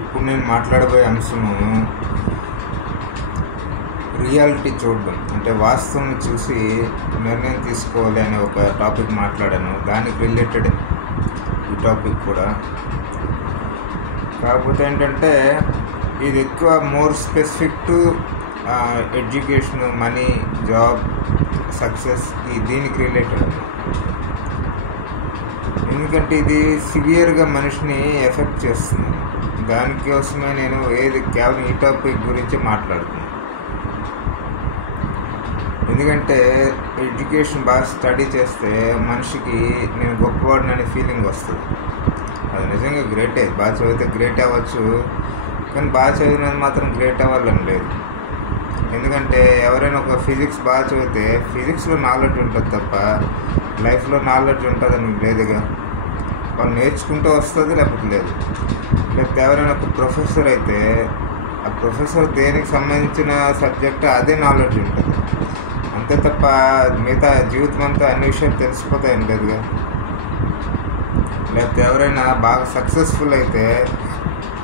ఇప్పుడు నేను మాట్లాడబోయే అంశము రియాలిటీ చూడడం, అంటే వాస్తవం చూసి నిర్ణయం తీసుకోవాలి అనే ఒక టాపిక్ మాట్లాడాను. దానికి రిలేటెడ్ ఈ టాపిక్ కూడా. కాకపోతే ఏంటంటే ఇది ఎక్కువ more specific to education, money, job, success, దీనికి రిలేటెడ్. ఎందుకంటే ఇది సివియర్గా మనిషిని ఎఫెక్ట్ చేస్తుంది. దానికోసమే నేను కేవలం ఈ టాపిక్ గురించి మాట్లాడుతున్నాను. ఎందుకంటే ఎడ్యుకేషన్ బాగా స్టడీ చేస్తే మనిషికి నేను గొప్పవాడిని అనే ఫీలింగ్ వస్తుంది. అది నిజంగా గ్రేటే. బాగా చదివితే గ్రేట్ అవ్వచ్చు, కానీ బాగా చదివినది మాత్రం గ్రేట్ అవ్వాలని లేదు. ఎందుకంటే ఎవరైనా ఒక ఫిజిక్స్ బాగా చదివితే ఫిజిక్స్లో నాలెడ్జ్ ఉంటుంది తప్ప లైఫ్లో నాలెడ్జ్ ఉంటుందని లేదుగా. వాళ్ళు నేర్చుకుంటూ వస్తుంది, లేకపోతే లేదు. లేకపోతే ఎవరైనా ఒక ప్రొఫెసర్ అయితే ఆ ప్రొఫెసర్ దేనికి సంబంధించిన సబ్జెక్ట్ అదే నాలెడ్జ్ ఉంటుంది, అంతే తప్ప మిగతా జీవితం అంతా అన్ని విషయాలు తెలిసిపోతాయని లేదుగా. లేకపోతే ఎవరైనా బాగా సక్సెస్ఫుల్ అయితే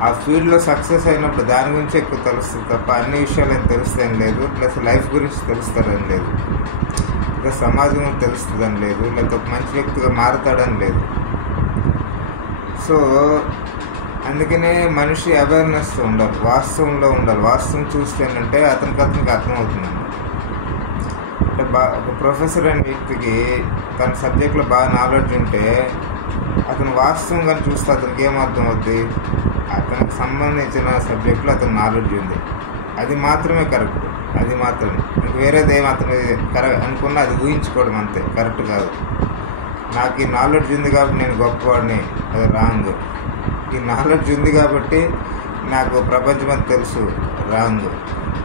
ఆ ఫీల్డ్లో సక్సెస్ అయినప్పుడు దాని గురించి ఎక్కువ తెలుస్తుంది తప్ప అన్ని విషయాలు ఏం తెలుస్తాయని లేదు. ప్లస్ లైఫ్ గురించి తెలుస్తారని లేదు, ప్లస్ సమాజం గురించి తెలుస్తుందని లేదు, లేకపోతే ఒక మంచి వ్యక్తిగా మారుతాడని లేదు. సో అందుకనే మనిషి అవేర్నెస్ ఉండాలి, వాస్తవంలో ఉండాలి. వాస్తవం చూస్తేనంటే అతనికి అర్థమవుతుంది. అంటే ఒక ప్రొఫెసర్ అనే వ్యక్తికి తన సబ్జెక్ట్లో బాగా నాలెడ్జ్ ఉంటే అతను వాస్తవం కానీ చూస్తే అతనికి ఏమర్థం అవుద్ది, అతనికి సంబంధించిన సబ్జెక్టులో అతను నాలెడ్జ్ ఉంది, అది మాత్రమే కరెక్ట్. అది మాత్రమే, వేరేది ఏం అతను కరెక్ట్ అనుకున్నా అది ఊహించుకోవడం అంతే, కరెక్ట్ కాదు. నాకు ఈ నాలెడ్జ్ ఉంది కాబట్టి నేను గొప్పవాడిని, అది రాంగ్. ఈ నాలెడ్జ్ ఉంది కాబట్టి నాకు ప్రపంచం అంతా తెలుసు, రాంగ్.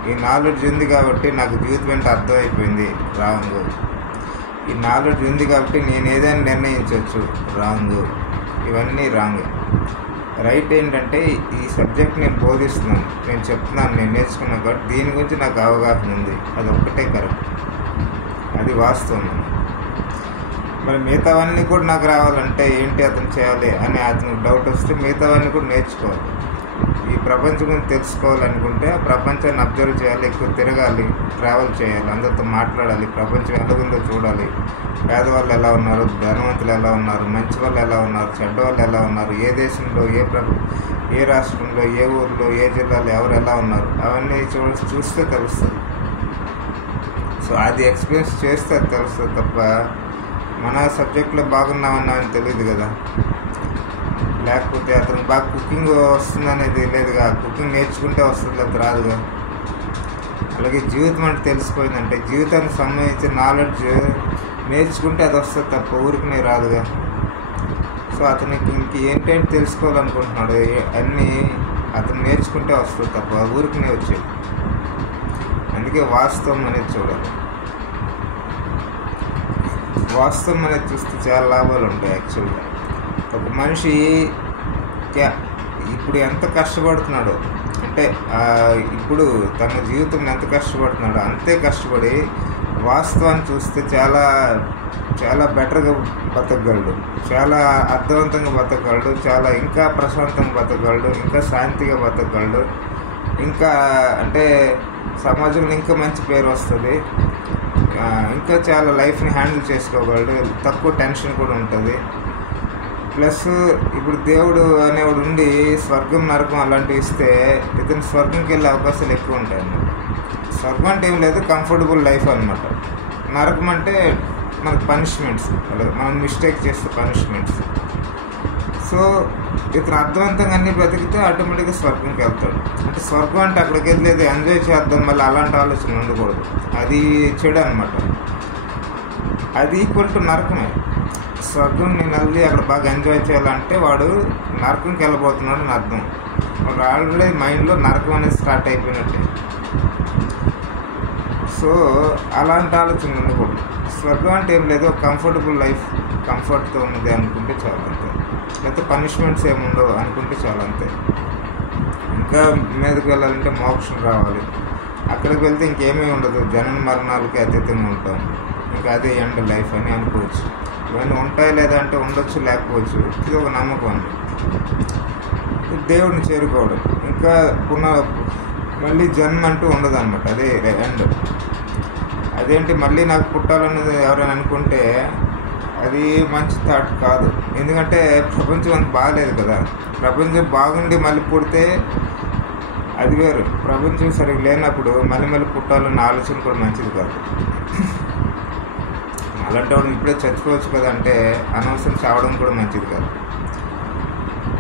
ఈ నాలెడ్జ్ ఉంది కాబట్టి నాకు జీవితం అంటే అర్థమైపోయింది, రాంగ్. ఈ నాలెడ్జ్ ఉంది కాబట్టి నేను ఏదైనా నిర్ణయించవచ్చు, రాంగ్. ఇవన్నీ రాంగ్. రైట్ ఏంటంటే ఈ సబ్జెక్ట్ నేను బోధిస్తున్నాను, నేను చెప్తున్నాను, నేను నేర్చుకున్నాను కాబట్టి దీని గురించి నాకు అవగాహన ఉంది, అది ఒక్కటే కరెక్ట్, అది వాస్తవం. మరి మిగతావన్నీ కూడా నాకు రావాలంటే ఏంటి అతను చేయాలి అని అతనికి డౌట్ వస్తే మిగతావన్నీ కూడా నేర్చుకోవాలి. ఈ ప్రపంచం గురించి తెలుసుకోవాలనుకుంటే ఆ ప్రపంచాన్ని అబ్జర్వ్ చేయాలి, ఎక్కువ తిరగాలి, ట్రావెల్ చేయాలి, అందరితో మాట్లాడాలి, ప్రపంచం ఎలాగుందో చూడాలి. పేదవాళ్ళు ఎలా ఉన్నారు, ధనవంతులు ఎలా ఉన్నారు, మంచి వాళ్ళు ఎలా ఉన్నారు, చెడ్డ వాళ్ళు ఎలా ఉన్నారు, ఏ దేశంలో, ఏ రాష్ట్రంలో, ఏ ఊరిలో, ఏ జిల్లాలో ఎవరు ఎలా ఉన్నారు, అవన్నీ చూస్తే తెలుస్తుంది. సో అది ఎక్స్పీరియన్స్ చేస్తే అది తెలుస్తుంది తప్ప మన సబ్జెక్ట్లో బాగున్నామన్నా అని తెలియదు కదా. లేకపోతే అతను బాగా కుకింగ్ వస్తుంది అనేది లేదుగా, కుకింగ్ నేర్చుకుంటే వస్తుంది, లేకపోతే రాదుగా. అలాగే జీవితం అంటే తెలిసిపోయిందంటే జీవితానికి సంబంధించిన నాలెడ్జ్ నేర్చుకుంటే అది వస్తుంది తప్ప ఊరికనే రాదుగా. సో అతనికి ఏంటంటే తెలుసుకోవాలనుకుంటున్నాడు, అన్నీ అతను నేర్చుకుంటే వస్తుంది తప్ప ఊరికనే వచ్చేది. అందుకే వాస్తవం అనేది చూడాలి. వాస్తవం అనేది చూస్తే చాలా లాభాలు ఉంటాయి. యాక్చువల్గా ఒక మనిషి ఇప్పుడు ఎంత కష్టపడుతున్నాడో, అంటే ఇప్పుడు తన జీవితంలో ఎంత కష్టపడుతున్నాడో అంతే కష్టపడి వాస్తవాన్ని చూస్తే చాలా చాలా బెటర్గా బతకగలడు, చాలా అర్థవంతంగా బతకగలడు, చాలా ఇంకా ప్రశాంతంగా బతకగలడు, ఇంకా శాంతిగా బతకగలడు, ఇంకా అంటే సమాజంలో ఇంకా మంచి పేరు వస్తుంది, ఇంకా చాలా లైఫ్ని హ్యాండిల్ చేసుకోగలడు, తక్కువ టెన్షన్ కూడా ఉంటుంది. ప్లస్ ఇప్పుడు దేవుడు అనేవాడు ఉండి స్వర్గం, నరకం అలాంటివి ఇస్తే ఇతను స్వర్గంకి వెళ్ళే అవకాశాలు ఎక్కువ ఉంటాయి అన్నమాట. స్వర్గం అంటే ఏం లేదు, కంఫర్టబుల్ లైఫ్ అనమాట. నరకం అంటే మనకు పనిష్మెంట్స్, మనం మిస్టేక్ చేస్తే పనిష్మెంట్స్. సో ఇతను అర్థవంతంగా అన్ని బ్రతికితే ఆటోమేటిక్గా స్వర్గంకి వెళ్తాడు. అంటే స్వర్గం అంటే అక్కడికి వెళ్ళేది ఎంజాయ్ చేద్దాం, మళ్ళీ అలాంటి ఆలోచన ఉండకూడదు, అది చెడు అనమాట. అది ఈక్వల్ టు నరకమే. స్వర్గం నేను వెళ్ళి అక్కడ బాగా ఎంజాయ్ చేయాలంటే వాడు నరకంకి వెళ్ళబోతున్నాడు అని అర్థం. వాడు ఆల్రెడీ మైండ్లో నరకం అనేది స్టార్ట్ అయిపోయినట్టే. సో అలాంటి ఆలోచన ఉండకూడదు. స్వర్గం అంటే ఏం లేదు, కంఫర్టబుల్ లైఫ్, కంఫర్ట్తో ఉన్నది అనుకుంటే చాలా అంతే. లేకపోతే పనిష్మెంట్స్ ఏముండవు అనుకుంటే చాలా అంతే. ఇంకా మీదకి వెళ్ళాలంటే మోక్షం రావాలి, అక్కడికి వెళ్తే ఇంకేమీ ఉండదు, జనన మరణాలకి అతీతంగా ఉంటాం, ఇంకా అదే ఎండ్ లైఫ్ అని అనుకోవచ్చు. ఇవన్నీ ఉంటాయి లేదా అంటే ఉండొచ్చు, లేకపోవచ్చు, ఇది ఒక నమ్మకం అండి. దేవుడిని చేరుకోవడం, ఇంకా మళ్ళీ జన్మ అంటూ ఉండదు అనమాట. అదే ఎండ్. అదేంటి మళ్ళీ నాకు పుట్టాలన్నది ఎవరైనా అనుకుంటే అది మంచి థాట్ కాదు. ఎందుకంటే ప్రపంచం అంత బాగాలేదు కదా. ప్రపంచం బాగుండి మళ్ళీ పుడితే అది వేరు. ప్రపంచం సరిగ్గా లేనప్పుడు మళ్ళీ పుట్టాలన్న ఆలోచన కూడా మంచిది కాదు. అలాంటి వాడు ఇప్పుడే చచ్చిపోవచ్చు కదా అంటే అనవసరం చావడం కూడా మంచిది కాదు.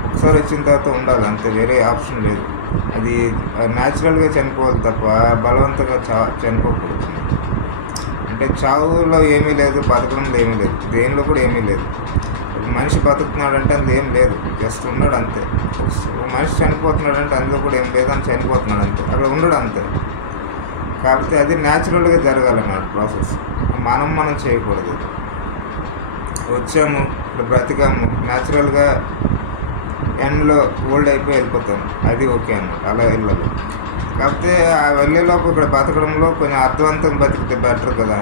ఒకసారి వచ్చిన తర్వాత ఉండాలి అంతే, వేరే ఆప్షన్ లేదు. అది న్యాచురల్గా చనిపోవాలి తప్ప బలవంతంగా చనిపోకూడదు. అంటే చావులో ఏమీ లేదు, బతకడంలో ఏమీ లేదు, దేనిలో కూడా ఏమీ లేదు. మనిషి బతుకుతున్నాడంటే అందులో ఏం లేదు, జస్ట్ ఉన్నాడు అంతే. మనిషి చనిపోతున్నాడంటే అందులో కూడా ఏం లేదు, అని చనిపోతున్నాడు అంతే, అక్కడ ఉండడు అంతే. కాకపోతే అది న్యాచురల్గా జరగాలన్నమాట ప్రాసెస్. మనం చేయకూడదు. వచ్చాము, ఇప్పుడు బ్రతికాము, న్యాచురల్గా ఎండ్లో ఓల్డ్ అయిపోయి వెళ్ళిపోతాము, అది ఓకే అన్నమాట. అలా వెళ్ళాలి. కాకపోతే ఆ వెళ్ళేలోపు ఇక్కడ బతకడంలో కొంచెం అర్థవంతంగా బతికితే బెటర్ కదా,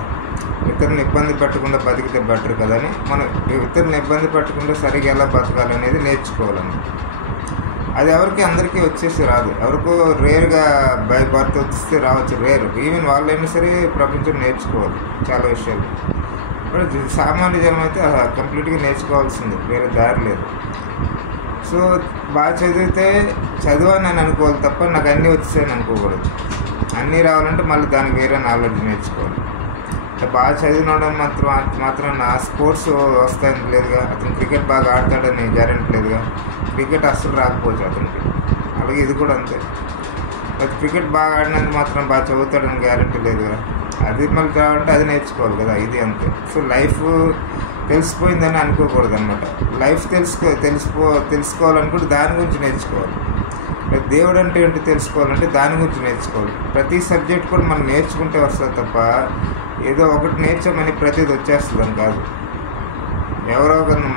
ఇతరులను ఇబ్బంది పెట్టకుండా బతికితే బెటర్ కదా అని మనం ఇతరులను ఇబ్బంది పెట్టకుండా సరిగా ఎలా బతకాలనేది నేర్చుకోవాలన్నమాట. అది ఎవరికి అందరికీ వచ్చేసి రాదు. ఎవరికో రేర్గా బై బర్త్ వస్తే రావచ్చు, రేరు. ఈవెన్ వాళ్ళైనా సరే ప్రపంచం నేర్చుకోవాలి చాలా విషయాలు. ఇప్పుడు సామాన్య జనం అయితే కంప్లీట్గా నేర్చుకోవాల్సింది, వేరే దారి లేదు. సో బాగా చదివితే చదివాను అని అనుకోవాలి తప్ప నాకు అన్నీ వచ్చేసాయని అనుకోకూడదు. అన్నీ రావాలంటే మళ్ళీ దానికి వేరే నాలెడ్జ్ నేర్చుకోవాలి. బాగా చదివినడం మాత్రం నా స్పోర్ట్స్ వస్తాయని లేదుగా, అతను క్రికెట్ బాగా ఆడతాడని గ్యారెంటీ లేదుగా, క్రికెట్ అస్సలు రాకపోవచ్చు అతనికి. అలాగే ఇది కూడా అంతే. అది క్రికెట్ బాగా ఆడినందుకు మాత్రం బాగా చదువుతాడని గ్యారెంటీ లేదుగా, అది మళ్ళీ రావాలంటే అది నేర్చుకోవాలి కదా, ఇది అంతే. సో లైఫ్ తెలిసిపోయిందని అనుకోకూడదు అనమాట. లైఫ్ తెలుసుకోవాలనుకుంటే దాని గురించి నేర్చుకోవాలి. దేవుడు అంటే ఏంటి తెలుసుకోవాలంటే దాని గురించి నేర్చుకోవాలి. ప్రతి సబ్జెక్ట్ కూడా మనం నేర్చుకుంటే వస్తుంది తప్ప ఏదో ఒకటి నేర్చామని ప్రతిది వచ్చేస్తుంది అని కాదు. ఎవరో ఒకరిని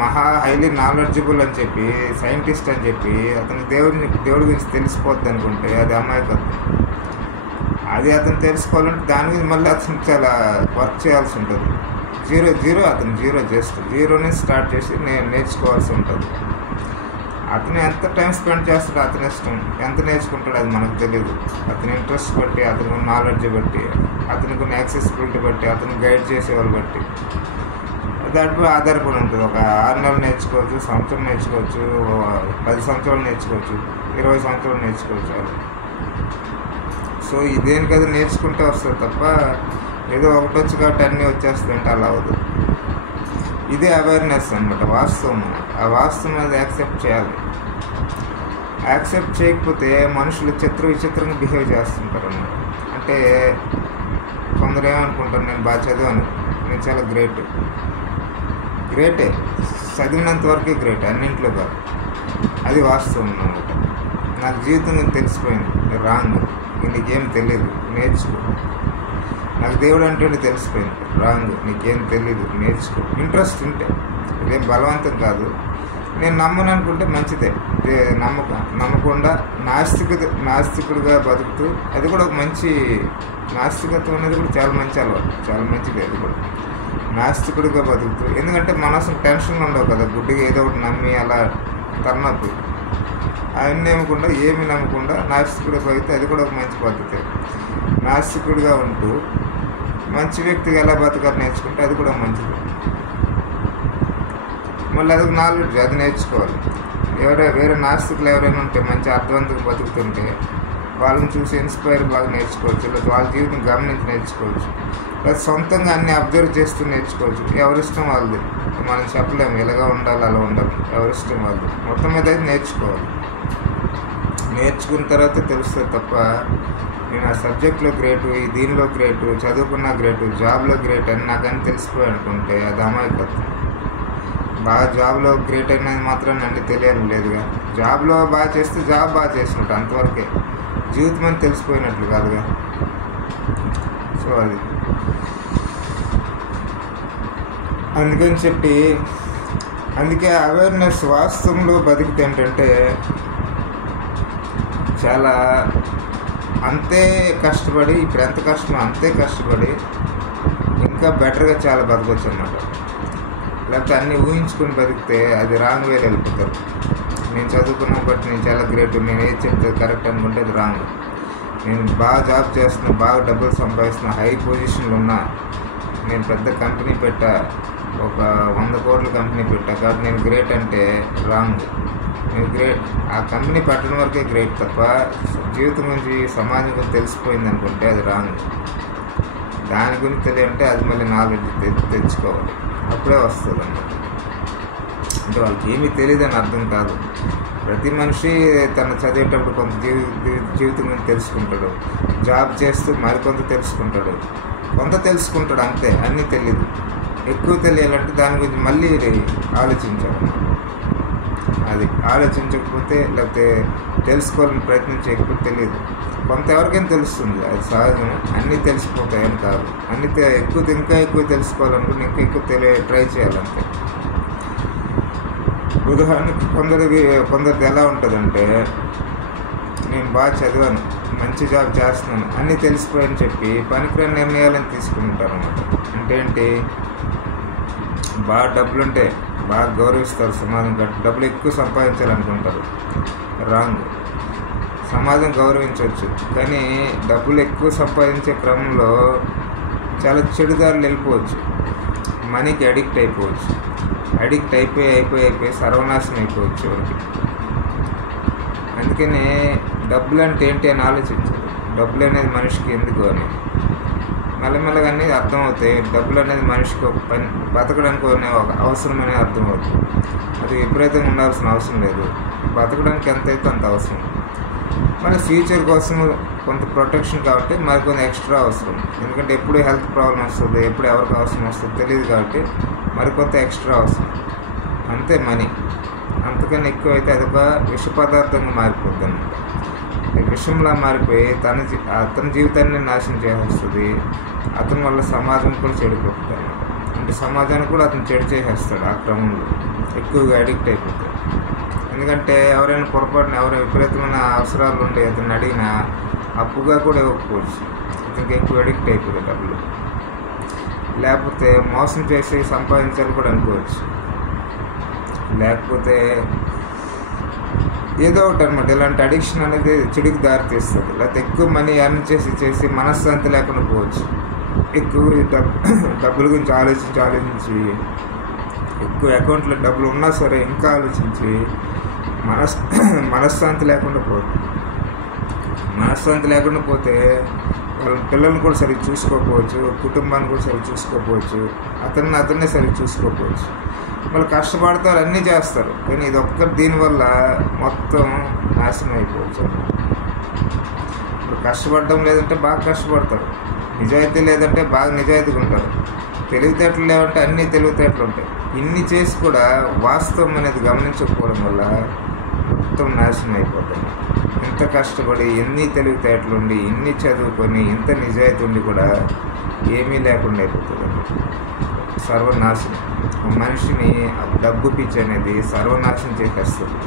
హైలీ నాలెడ్జబుల్ అని చెప్పి, సైంటిస్ట్ అని చెప్పి అతను దేవుడి గురించి తెలిసిపోద్ది అనుకుంటే అది అమాయకత్వం. అది అతను తెలుసుకోవాలంటే దాని గురించి మళ్ళీ అతను చాలా వర్క్ చేయాల్సి ఉంటుంది. అతను జస్ట్ జీరో నుంచి స్టార్ట్ చేసి నేర్చుకోవాల్సి ఉంటుంది. అతను ఎంత టైం స్పెండ్ చేస్తాడో అతని ఇష్టం, ఎంత నేర్చుకుంటాడో అది మనకు తెలియదు. అతని ఇంట్రెస్ట్ బట్టి, అతనికి నాలెడ్జ్ బట్టి, అతనికి ఉన్న యాక్సెసిబిలిటీ బట్టి, అతను గైడ్ చేసేవాళ్ళు బట్టి దాటిపై ఆధారపడి ఉంటుంది. ఒక 6 నెలలు నేర్చుకోవచ్చు, సంవత్సరం నేర్చుకోవచ్చు, 10 సంవత్సరాలు నేర్చుకోవచ్చు, 20 సంవత్సరాలు నేర్చుకోవచ్చు. అది సో దేనికది నేర్చుకుంటే వస్తుంది తప్ప ఏదో ఒకటి వచ్చి కాబట్టి అన్నీ వచ్చేస్తాయంటే అలా అవ్వదు. ఇదే అవేర్నెస్ అనమాట, వాస్తవం. ఆ వాస్తవం అది యాక్సెప్ట్ చేయాలి. యాక్సెప్ట్ చేయకపోతే మనుషులు విచిత్రంగా బిహేవ్ చేస్తుంటారు అన్నమాట. అంటే కొందరు ఏమనుకుంటారు, నేను బాగా చదివాను, నేను చాలా గ్రేటే, చదివినంత వరకే గ్రేట్, అన్నింట్లో కాదు. అది వాస్తవం అన్నమాట. నాకు జీవితం గురించి తెలిసిపోయింది, రాంగ్, నీకేం తెలియదు, నేర్చుకో. నాకు దేవుడు అంటే తెలిసిపోయింది, రాంగ్, నీకేం తెలీదు, నేర్చుకో. ఇంట్రెస్ట్ ఉంటే, ఇదేం బలవంతం కాదు. నేను నమ్మను అనుకుంటే మంచిదే. నమ్మకుండా నాస్తికుడిగా బతుకుతూ, అది కూడా ఒక మంచి నాస్తికత్వం అనేది కూడా చాలా మంచి అలవాటు, చాలా మంచిది. అది కూడా నాస్తికుడిగా బతుకుతూ, ఎందుకంటే మనసు టెన్షన్ ఉండవు కదా, గుడ్డిగా ఏదో ఒకటి నమ్మి అలా తన్నప్పుడు అవన్నీ ఏమి నమ్మకుండా నాస్తికుడిగా బతికితే అది కూడా ఒక మంచి పద్ధతి. నాస్తికుడిగా ఉంటూ మంచి వ్యక్తిగా ఎలా బతకాలి నేర్చుకుంటే అది కూడా మంచిది. మళ్ళీ అదొక నాలెడ్జ్, అది నేర్చుకోవాలి. వేరే నాస్తికులు ఎవరైనా ఉంటే మంచి అర్థవంతంగా బతుకుతుంటే వాళ్ళని చూసి ఇన్స్పైర్ బాగా నేర్చుకోవచ్చు, లేదా వాళ్ళ జీవితం గమనించి నేర్చుకోవచ్చు, లేదా సొంతంగా అన్నీ అబ్జర్వ్ చేస్తూ నేర్చుకోవచ్చు. ఎవరిష్టం వాళ్ళది, మనం చెప్పలేము ఇలాగా ఉండాలి అలా ఉండాలి, ఎవరిష్టం వాళ్ళది. మొత్తం మీద అయితే నేర్చుకోవాలి. నేర్చుకున్న తర్వాత తెలుస్తుంది తప్ప నేను ఆ సబ్జెక్ట్లో గ్రేటు, దీనిలో గ్రేటు, చదువుకున్నా గ్రేటు, జాబ్లో గ్రేట్ అని నాకని తెలిసిపోయి అనుకుంటే అది అమాయకత్వం. బాగా జాబ్లో గ్రేట్ అయినది మాత్రం అన్నీ తెలియాలి లేదుగా. జాబ్లో బాగా చేస్తే జాబ్ బాగా చేసినట్టు, అంతవరకే. జీవితం అని తెలిసిపోయినట్లు కాదుగా. సో అది అందుకే అవేర్నెస్ వాస్తవంలో బతికితే ఏంటంటే చాలా అంతే కష్టపడి, ఇప్పుడు ఎంత కష్టమో అంతే కష్టపడి ఇంకా బెటర్గా చాలా బతకొచ్చు అన్నమాట. లేకపోతే అన్నీ ఊహించుకుని బతికితే అది రాంగ్ వేలో వెళ్ళిపోతారు. నేను చదువుకున్నా బట్ నేను చాలా గ్రేట్, నేను ఏది చెప్తే కరెక్ట్ అనుకుంటే అది రాంగ్. నేను బాగా జాబ్ చేస్తున్నా, బాగా డబ్బులు సంపాదిస్తున్నా, హై పొజిషన్లో ఉన్నా, నేను పెద్ద కంపెనీ పెట్టా, ఒక 100 కోట్ల కంపెనీ పెట్టా కాబట్టి నేను గ్రేట్ అంటే రాంగ్. నేను గ్రేట్ ఆ కంపెనీ పెట్టడం వరకే గ్రేట్ తప్ప జీవితం గురించి సమాజం గురించి తెలిసిపోయింది అనుకుంటే అది రాంగ్. దాని గురించి తెలియంటే అది మళ్ళీ నాలెడ్జ్ తెచ్చుకోవాలి, అప్పుడే వస్తుంది అన్నమాట. అంటే వాళ్ళకి ఏమీ తెలియదని అర్థం కాదు. ప్రతి మనిషి తను చదివేటప్పుడు కొంత జీవితం గురించి తెలుసుకుంటాడు, జాబ్ చేస్తూ మరికొంత తెలుసుకుంటాడు, కొంత తెలుసుకుంటాడు అంతే, అన్నీ తెలియదు. ఎక్కువ తెలియాలంటే దాని గురించి మళ్ళీ ఆలోచించాలి. అది ఆలోచించకపోతే లేకపోతే తెలుసుకోవాలని ప్రయత్నించి ఎక్కువ తెలియదు. కొంత ఎవరికైనా తెలుస్తుంది, అది సహజం. అన్నీ తెలిసిపోతాయని కాదు, అన్నీ ఇంకా ఎక్కువ తెలుసుకోవాలనుకుంటే ఇంకా ఎక్కువ ట్రై చేయాలంతే. ఉదాహరణకి కొందరిది ఎలా ఉంటుందంటే, నేను బాగా చదివాను, మంచి జాబ్ చేస్తున్నాను, అన్నీ తెలిసిపోయని చెప్పి పనికిరాని నిర్ణయాలను తీసుకుంటారు అన్నమాట. అంటే ఏంటి, బాగా డబ్బులుంటే బాగా గౌరవిస్తారు సమాజం, డబ్బులు ఎక్కువ సంపాదించాలనుకుంటారు. రాంగ్. సమాజం గౌరవించవచ్చు, కానీ డబ్బులు ఎక్కువ సంపాదించే క్రమంలో చాలా చెడుదారులు వెళ్ళిపోవచ్చు, మనీకి అడిక్ట్ అయిపోవచ్చు. అడిక్ట్ అయిపోయి సర్వనాశనం అయిపోవచ్చు ఎవరికి. అందుకనే డబ్బులు అంటే ఏంటి అని ఆలోచించారు. డబ్బులు అనేది మనిషికి ఎందుకు అని మెల్లమెల్లగా అనేది అర్థమవుతాయి. డబ్బులు అనేది మనిషికి ఒక పని బతకడానికి ఒక అవసరం అనేది అర్థమవుతుంది. అది విపరీతంగా ఉండాల్సిన అవసరం లేదు, బతకడానికి ఎంత అయితే అంత అవసరం. మళ్ళీ ఫ్యూచర్ కోసం కొంత ప్రొటెక్షన్ కాబట్టి మరి కొంత ఎక్స్ట్రా అవసరం. ఎందుకంటే ఎప్పుడు హెల్త్ ప్రాబ్లం వస్తుంది, ఎప్పుడు ఎవరికి అవసరం వస్తుంది తెలియదు కాబట్టి మరికొంత ఎక్స్ట్రా అవసరం అంతే. మనీ అంతకన్నా ఎక్కువ అయితే అది ఒక విష పదార్థంగా మారిపోద్ది అన్నమాట. విషంలా మారిపోయి అతని జీవితాన్ని నాశనం చేసేస్తుంది. అతని వల్ల సమాజం కూడా చెడిపోతుంది అన్నమాట. అంటే సమాజాన్ని కూడా అతను చెడు చేసేస్తాడు ఆ క్రమంలో, ఎక్కువగా అడిక్ట్ అయిపోతాడు. ఎందుకంటే ఎవరైనా పొరపాటున ఎవరైనా విపరీతమైన అవసరాలు ఉండే అతన్ని అడిగినా అప్పుగా కూడా ఇవ్వకపోవచ్చు, అతనికి ఎక్కువ అడిక్ట్ అయిపోతుంది డబ్బులు. లేకపోతే మోసం చేసి సంపాదించాలి కూడా అనుకోవచ్చు, లేకపోతే ఏదో ఒకటి అనమాట. ఇలాంటి అడిక్షన్ అనేది చెడుకు దారితీస్తుంది. లేకపోతే ఎక్కువ మనీ ఎర్న్ చేసి మనశ్శాంతి లేకుండా పోవచ్చు. ఎక్కువ డబ్బుల గురించి ఆలోచించి ఎక్కువ అకౌంట్లో డబ్బులు ఉన్నా సరే ఇంకా ఆలోచించి మనశ్శాంతి లేకుండా పోతుంది. మనశ్శాంతి లేకుండా పోతే వాళ్ళ పిల్లల్ని కూడా సరిగ్గా చూసుకోకపోవచ్చు, కుటుంబాన్ని కూడా సరిగ్గా చూసుకోకపోవచ్చు, అతన్నే సరిగ్గా చూసుకోకపోవచ్చు. వాళ్ళు కష్టపడతారు, అన్నీ చేస్తారు, కానీ ఇది ఒక్కటి దీనివల్ల మొత్తం నాశనం అయిపోవచ్చు. ఇప్పుడు కష్టపడడం లేదంటే బాగా కష్టపడతారు, నిజాయితీ లేదంటే బాగా నిజాయితీగా ఉంటారు, తెలివితేటలు లేవంటే అన్నీ తెలివితేటలు ఉంటాయి. ఇన్ని చేసి కూడా వాస్తవం అనేది గమనించకపోవడం వల్ల మొత్తం నాశనం అయిపోతుంది. ఇంత కష్టపడి ఎన్ని తెలివితేటలు ఉండి ఇన్ని చదువుకొని ఇంత నిజాయితీ ఉండి కూడా ఏమీ లేకుండా అయిపోతుంది. సర్వనాశనం. మనిషిని డబ్బు పిచ్చి అనేది సర్వనాశనం చేసేస్తుంది.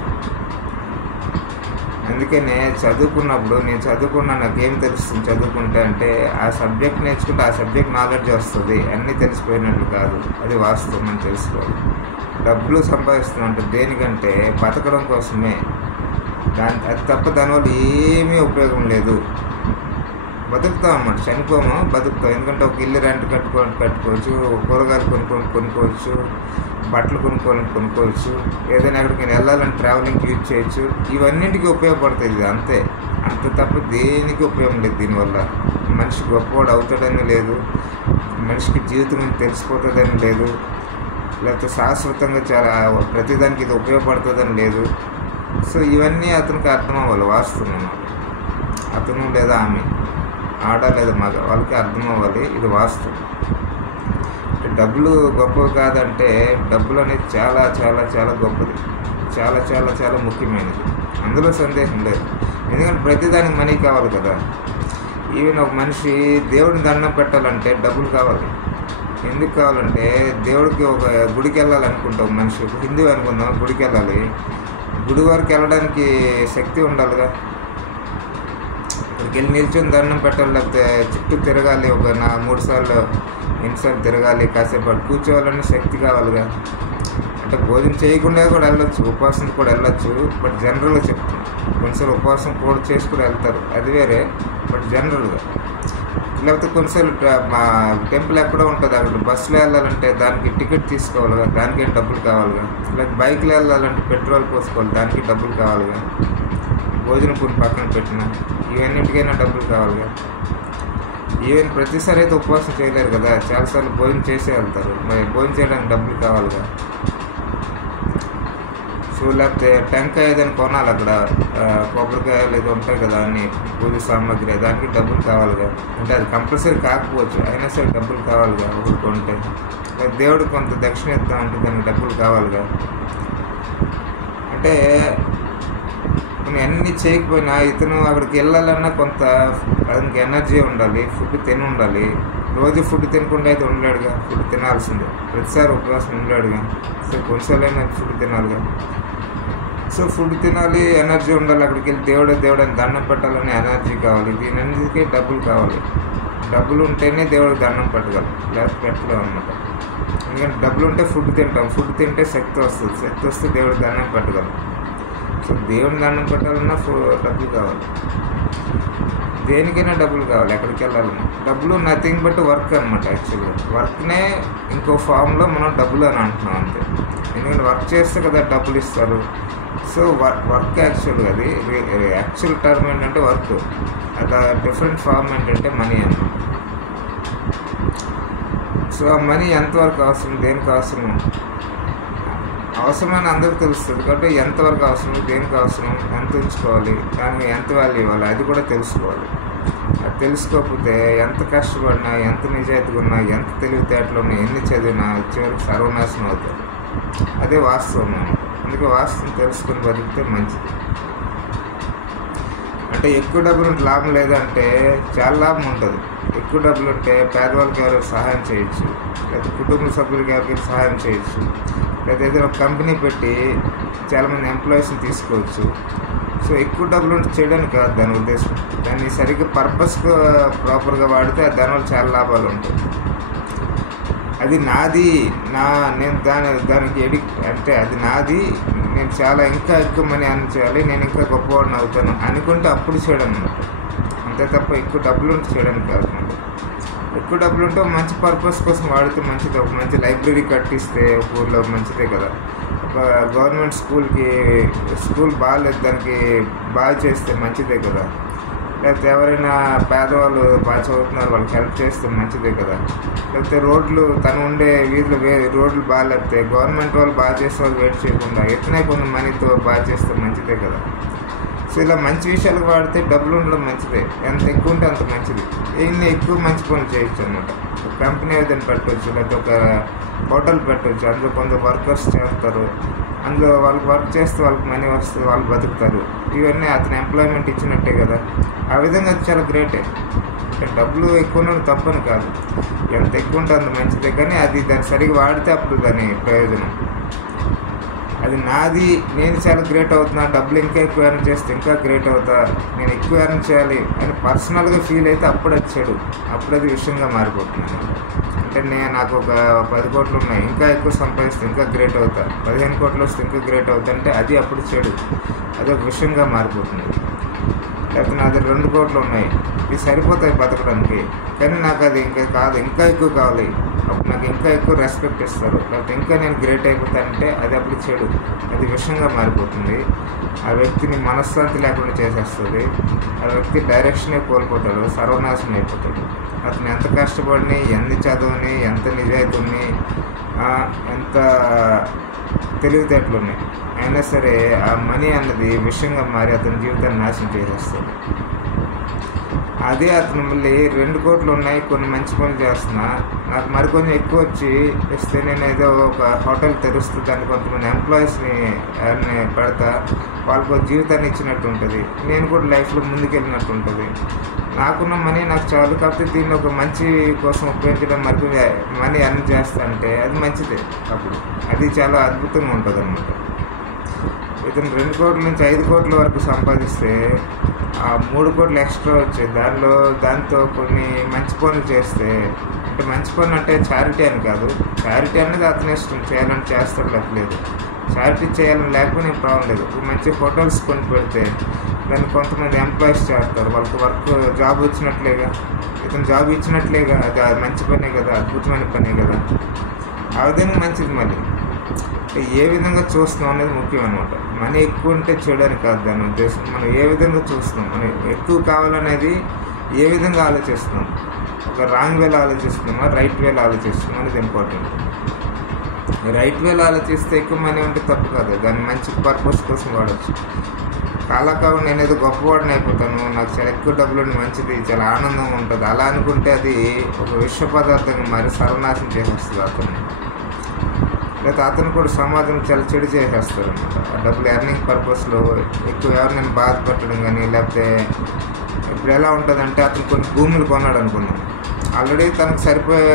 అందుకనే చదువుకున్నప్పుడు నేను చదువుకున్నా నాకేం తెలుస్తుంది చదువుకుంటే అంటే ఆ సబ్జెక్ట్ నేర్చుకుంటే ఆ సబ్జెక్ట్ నాలెడ్జ్ వస్తుంది, అన్నీ తెలిసిపోయినట్లు కాదు, అది వాస్తవం అని తెలుసుకోవాలి. డబ్బులు సంపాదిస్తున్నామంటే దేనికంటే బతకడం కోసమే, అది తప్ప దానివల్ల ఏమీ ఉపయోగం లేదు. బతుకుతాం అన్నమాట, చనిపోము బతుకుతాం. ఎందుకంటే ఒక ఇల్లు రెంట్ కట్టుకోవచ్చు, కూరగాయలు కొనుక్కోవచ్చు, బట్టలు కొనుక్కోవచ్చు, ఏదైనా ఎక్కడికైనా వెళ్ళాలని ట్రావెలింగ్కి యూజ్ చేయొచ్చు. ఇవన్నింటికి ఉపయోగపడుతుంది ఇది, అంతే. అంత తప్ప దేనికి ఉపయోగం లేదు. దీనివల్ల మనిషి గొప్పవాడు అవుతాడని లేదు, మనిషికి జీవితం తెలిసిపోతుందని లేదు, లేకపోతే శాశ్వతంగా చాలా ప్రతిదానికి ఇది ఉపయోగపడుతుందని లేదు. సో ఇవన్నీ అతనికి అర్థం అవ్వాలి, వాస్తవం. అతను లేదా ఆమె, ఆడ లేదా మగ, వాళ్ళకి అర్థం అవ్వాలి ఇది వాస్తవం. డబ్బులు గొప్పవి కాదంటే డబ్బులు అనేది చాలా చాలా చాలా గొప్పది, చాలా చాలా చాలా ముఖ్యమైనది, అందులో సందేహం లేదు. ఎందుకంటే ప్రతిదానికి మనీ కావాలి కదా. ఈవెన్ ఒక మనిషి దేవుడిని దండం పెట్టాలంటే డబ్బులు కావాలి. ఎందుకు కావాలంటే దేవుడికి ఒక గుడికి వెళ్ళాలనుకుంటాం, మనిషి హిందూ అనుకుందాం, గుడికి వెళ్ళాలి, గుడి వరకు వెళ్ళడానికి శక్తి ఉండాలిగా. ఇక్కడికి వెళ్ళి నిల్చొని దండం పెట్టాలి, లేకపోతే చుట్టూ తిరగాలి, ఒక 3 సార్లు ఎన్నిసార్లు తిరగాలి, కాసేపు కూర్చోవాలని శక్తి కావాలిగా. అంటే భోజనం చేయకుండా కూడా వెళ్ళొచ్చు, ఉపవాసం కూడా వెళ్ళొచ్చు. బట్ జనరల్గా చెప్తాను, కొన్నిసార్లు ఉపవాసం కూడా చేసి కూడా వెళ్తారు, అది వేరే. బట్ జనరల్గా లేకపోతే కొన్నిసార్లు మా టెంపుల్ ఎక్కడో ఉంటుంది, అక్కడ బస్సులో వెళ్ళాలంటే దానికి టికెట్ తీసుకోవాలిగా, దానికి డబ్బులు కావాలిగా. లేకపోతే బైక్లో వెళ్ళాలంటే పెట్రోల్ పోసుకోవాలి, దానికి డబ్బులు కావాలిగా. భోజనం కొన్ని పక్కన పెట్టిన ఇవన్నిటికైనా డబ్బులు కావాలిగా. ఈవెన్ ప్రతిసారి అయితే ఉపవాసం చేయలేరు కదా, చాలాసార్లు భోజనం చేసే వెళ్తారు, మరి భోజనం చేయడానికి డబ్బులు కావాలిగా. సో లేకపోతే టెంకాయ ఏదైనా కొనాలి, అక్కడ కొబ్బరికాయలు ఏదో ఉంటాయి కదా అన్ని పూజ సామాగ్రి, దానికి డబ్బులు కావాలిగా. అంటే అది కంపల్సరీ కాకపోవచ్చు, అయినా సరే డబ్బులు కావాలిగా. ఒకటి కొంటే దేవుడికి కొంత దక్షిణ ఇద్దామంటే దానికి డబ్బులు కావాలిగా. అంటే నేను అన్నీ చేయకపోయినా ఇతను అక్కడికి వెళ్ళాలన్నా కొంత అతనికి ఎనర్జీ ఉండాలి, ఫుడ్ తిని ఉండాలి. రోజు ఫుడ్ తినకుండా అయితే ఉండలేడుగా, ఫుడ్ తినాల్సిందే. ప్రతిసారి ఉపవాసం ఉండలేడుగా, సో కొన్నిసార్లు అయినా ఫుడ్ తినాలిగా. సో ఫుడ్ తినాలి, ఎనర్జీ ఉండాలి. అక్కడికి వెళ్ళి దేవుడు అని దండం పెట్టాలని ఎనర్జీ కావాలి. దీనన్నిటికీ డబ్బులు కావాలి. డబ్బులు ఉంటేనే దేవుడికి దండం పెట్టగలం, లేకపోతే పెట్టలేం అన్నమాట. ఎందుకంటే డబ్బులు ఉంటే ఫుడ్ తింటాం, ఫుడ్ తింటే శక్తి వస్తుంది, శక్తి వస్తే దేవుడికి దండం పెట్టగలం. సో దేవుడిని దండం పెట్టాలన్నా డబ్బులు కావాలి, దేనికైనా డబ్బులు కావాలి. ఎక్కడికి వెళ్ళాలన్నా డబ్బులు నథింగ్ బట్ వర్క్ అనమాట. యాక్చువల్గా వర్క్నే ఇంకో ఫామ్లో మనం డబ్బులు అని అంటున్నాం అంతే. ఎందుకంటే వర్క్ చేస్తే కదా డబ్బులు ఇస్తారు. సో వర్క్ యాక్చువల్గా అది యాక్చువల్ టర్మ్ ఏంటంటే వర్క్, అది డిఫరెంట్ ఫామ్ ఏంటంటే మనీ అన్నమాట. సో ఆ మనీ ఎంతవరకు అవసరం, దేనికి అవసరం, అవసరమని అందరికీ తెలుస్తుంది. కాబట్టి ఎంతవరకు అవసరం, దేనికి అవసరం, ఎంత ఉంచుకోవాలి, దానికి ఎంత వాల్యూ ఇవ్వాలి, అది కూడా తెలుసుకోవాలి. అది తెలుసుకోకపోతే ఎంత కష్టపడినా, ఎంత నిజాయితీగా ఉన్నా, ఎంత తెలివితేటలు ఉన్నా, ఎన్ని చదివినా చివరికి సర్వనాశనం అవుతాయి. అదే వాస్తవం అనమాట. అందుకే వాస్తవం తెలుసుకుని బతికితే మంచిది. అంటే ఎక్కువ డబ్బులు ఉంటే లాభం లేదంటే చాలా లాభం ఉంటుంది. ఎక్కువ డబ్బులు ఉంటే పేదవాళ్ళకి ఎవరికి సహాయం చేయొచ్చు, లేదా కుటుంబ సభ్యులకి ఎవరికి సహాయం చేయొచ్చు, లేదా ఏదైనా ఒక కంపెనీ పెట్టి చాలామంది ఎంప్లాయీస్ని తీసుకోవచ్చు. సో ఎక్కువ డబ్బులు ఉంటే చేయడానికి కాదు దాని ఉద్దేశం. దాన్ని సరిగ్గా పర్పస్గా ప్రాపర్గా వాడితే దానివల్ల చాలా లాభాలు ఉంటాయి. అది నాది, నేను దానికి అంటే అది నాది, నేను చాలా ఇంకా ఎక్కువ మనీ అని చేయాలి, నేను ఇంకా గొప్పవాడిని అవుతాను అనుకుంటే అప్పుడు చేయడం అన్నమాట. అంతే తప్ప ఎక్కువ డబ్బులు ఉంటే చేయడానికి కాదు. ఎక్కువ డబ్బులు ఉంటే మంచి పర్పస్ కోసం వాడితే మంచిది. ఒక మంచి లైబ్రరీ కట్టిస్తే ఊళ్ళో మంచిదే కదా. ఒక గవర్నమెంట్ స్కూల్ బాగాలేదు, దానికి బాగా చేస్తే మంచిదే కదా. లేకపోతే ఎవరైనా పేదవాళ్ళు బాగా చదువుతున్నారు, వాళ్ళకి హెల్ప్ చేస్తే మంచిదే కదా. లేకపోతే రోడ్లు తను ఉండే వీధిలో రోడ్లు బాగాలేకపోతే గవర్నమెంట్ వాళ్ళు బాగా చేసే వాళ్ళు వెయిట్ చేయకుండా ఎట్లనే కొన్ని మనీతో బాగా చేస్తే మంచిదే కదా. సో ఇలా మంచి విషయాలకు వాడితే డబ్బులు ఉండడం మంచిదే, ఎంత ఎక్కువ ఉంటే అంత మంచిది. ఎన్ని ఎక్కువ మంచి పనులు చేయొచ్చు అనమాట. ఒక కంపెనీ ఏదైనా పెట్టవచ్చు, లేకపోతే ఒక హోటల్ పెట్టవచ్చు. అందులో కొందరు వర్కర్స్ చేస్తారు, అందులో వాళ్ళకి వర్క్ చేస్తే వాళ్ళకి మనీ వస్తుంది, వాళ్ళు బతుకుతారు. ఇవన్నీ అతను ఎంప్లాయ్మెంట్ ఇచ్చినట్టే కదా. ఆ విధంగా అది చాలా గ్రేటే. అంటే డబ్బులు ఎక్కువ తప్పని కాదు, ఎంత ఎక్కువ ఉంటే అంత మంచిదే. కానీ అది దాన్ని సరిగ్గా వాడితే అప్పుడు దాని ప్రయోజనం. అది నాది, నేను చాలా గ్రేట్ అవుతున్నా, డబ్బులు ఇంకా ఎక్కువ ఎర్న్ చేస్తే ఇంకా గ్రేట్ అవుతా, నేను ఎక్కువ ఎర్న్ చేయాలి అని పర్సనల్గా ఫీల్ అయితే అప్పుడు అది చెడు, అప్పుడు అది విషయంగా మారిపోతుంది. అంటే నాకు ఒక 10 కోట్లు ఉన్నాయి, ఇంకా ఎక్కువ సంపాదిస్తే ఇంకా గ్రేట్ అవుతా, 15 కోట్లు వస్తే ఇంకా గ్రేట్ అవుతా అంటే అది అప్పుడు చెడు, అది ఒక విషయంగా మారిపోతుంది. లేకపోతే నా దగ్గర 2 కోట్లు ఉన్నాయి, ఇవి సరిపోతాయి బతకడానికి, కానీ నాకు అది ఇంకా కాదు, ఇంకా ఎక్కువ కావాలి, అప్పుడు నాకు ఇంకా ఎక్కువ రెస్పెక్ట్ ఇస్తారు, లేకపోతే ఇంకా నేను గ్రేట్ అయిపోతానంటే అది అప్పుడు చెడు, అది విషయంగా మారిపోతుంది. ఆ వ్యక్తిని మనశ్శాంతి లేకుండా చేసేస్తుంది, ఆ వ్యక్తి డైరెక్షనే కోల్పోతాడు, సర్వనాశనం అయిపోతాడు. అతను ఎంత కష్టపడిని, ఎన్ని చదువుని, ఎంత నిజాయితీ ఉన్ని, ఎంత తెలివితేటలు ఉన్నాయి అయినా సరే ఆ మనీ అన్నది విషయంగా మారి అతని జీవితాన్ని నాశనం చేసేస్తుంది. అదే అతను మళ్ళీ 2 కోట్లు ఉన్నాయి, కొన్ని మంచి పనులు చేస్తున్నా, నాకు మరికొంచెం ఎక్కువ వచ్చి ఇస్తే నేను ఏదో ఒక హోటల్ తెరుస్తూ దాన్ని కొంతమంది ఎంప్లాయీస్ని పెడతా, వాళ్ళకు జీవితాన్ని ఇచ్చినట్టు ఉంటుంది, నేను కూడా లైఫ్లో ముందుకెళ్ళినట్టు ఉంటుంది. నాకున్న మనీ నాకు చాలు, కాకపోతే దీన్ని ఒక మంచి కోసం ఉపయోగించడం, మరి మనీ అన్ని చేస్తా అంటే అది మంచిదే. అప్పుడు అది చాలా అద్భుతంగా ఉంటుంది అన్నమాట. ఇతను 2 కోట్ల నుంచి 5 కోట్ల వరకు సంపాదిస్తే ఆ 3 కోట్లు ఎక్స్ట్రా వచ్చాయి, దాంతో కొన్ని మంచి పనులు చేస్తే అంటే మంచి పని అంటే చారిటీ అని కాదు, చారిటీ అనేది అతని ఇష్టం, చేయాలని చేస్తాడు లేకపోలేదు. చారిటీ చేయాలని లేకపోతే నేను ప్రాబ్లం లేదు. మంచి హోటల్స్ కొని పెడితే దాన్ని కొంతమంది ఎంప్లాయీస్ చేస్తారు, వాళ్ళకి వర్క్ జాబ్ వచ్చినట్లేగా, ఇతను జాబ్ ఇచ్చినట్లేగా, అది మంచి పనే కదా, అద్భుతమైన పనే కదా. ఆ విధంగా మంచిది. మళ్ళీ ఏ విధంగా చూస్తున్నాం అనేది ముఖ్యం అనమాట. మనీ ఎక్కువ ఉంటే చెడు కాదు దాని ఉద్దేశం. మనం ఏ విధంగా చూస్తున్నాం, మనం ఎక్కువ కావాలనేది ఏ విధంగా ఆలోచిస్తున్నాం, ఒక రాంగ్ వేలో ఆలోచిస్తున్నామా, రైట్ వేలో ఆలోచిస్తున్నాం అనేది ఇంపార్టెంట్. రైట్ వేలో ఆలోచిస్తే ఎక్కువ మనీ ఉంటే తప్పు కాదు, దాన్ని మంచి పర్పస్ కోసం వాడచ్చు. కాలకాలం నేను ఏదో గొప్పవాడిని అయిపోతాను, నాకు చాలా ఎక్కువ డబ్బులు మంచిది, చాలా ఆనందంగా ఉంటుంది అలా అనుకుంటే అది ఒక విశ్వ పదార్థంగా మరి సర్వనాశనం చేసేస్తుంది అతను. లేకపోతే అతను కూడా సమాజం చాలా చెడు చేసేస్తారు అనమాట. ఆ డబ్బులు ఎర్నింగ్ పర్పస్లో ఎక్కువ ఎవరినైనా బాధపెట్టడం కానీ, లేకపోతే ఇప్పుడు ఎలా ఉంటుందంటే అతను కొన్ని భూములు కొన్నాడు అనుకుందాం, ఆల్రెడీ తనకు సరిపోయే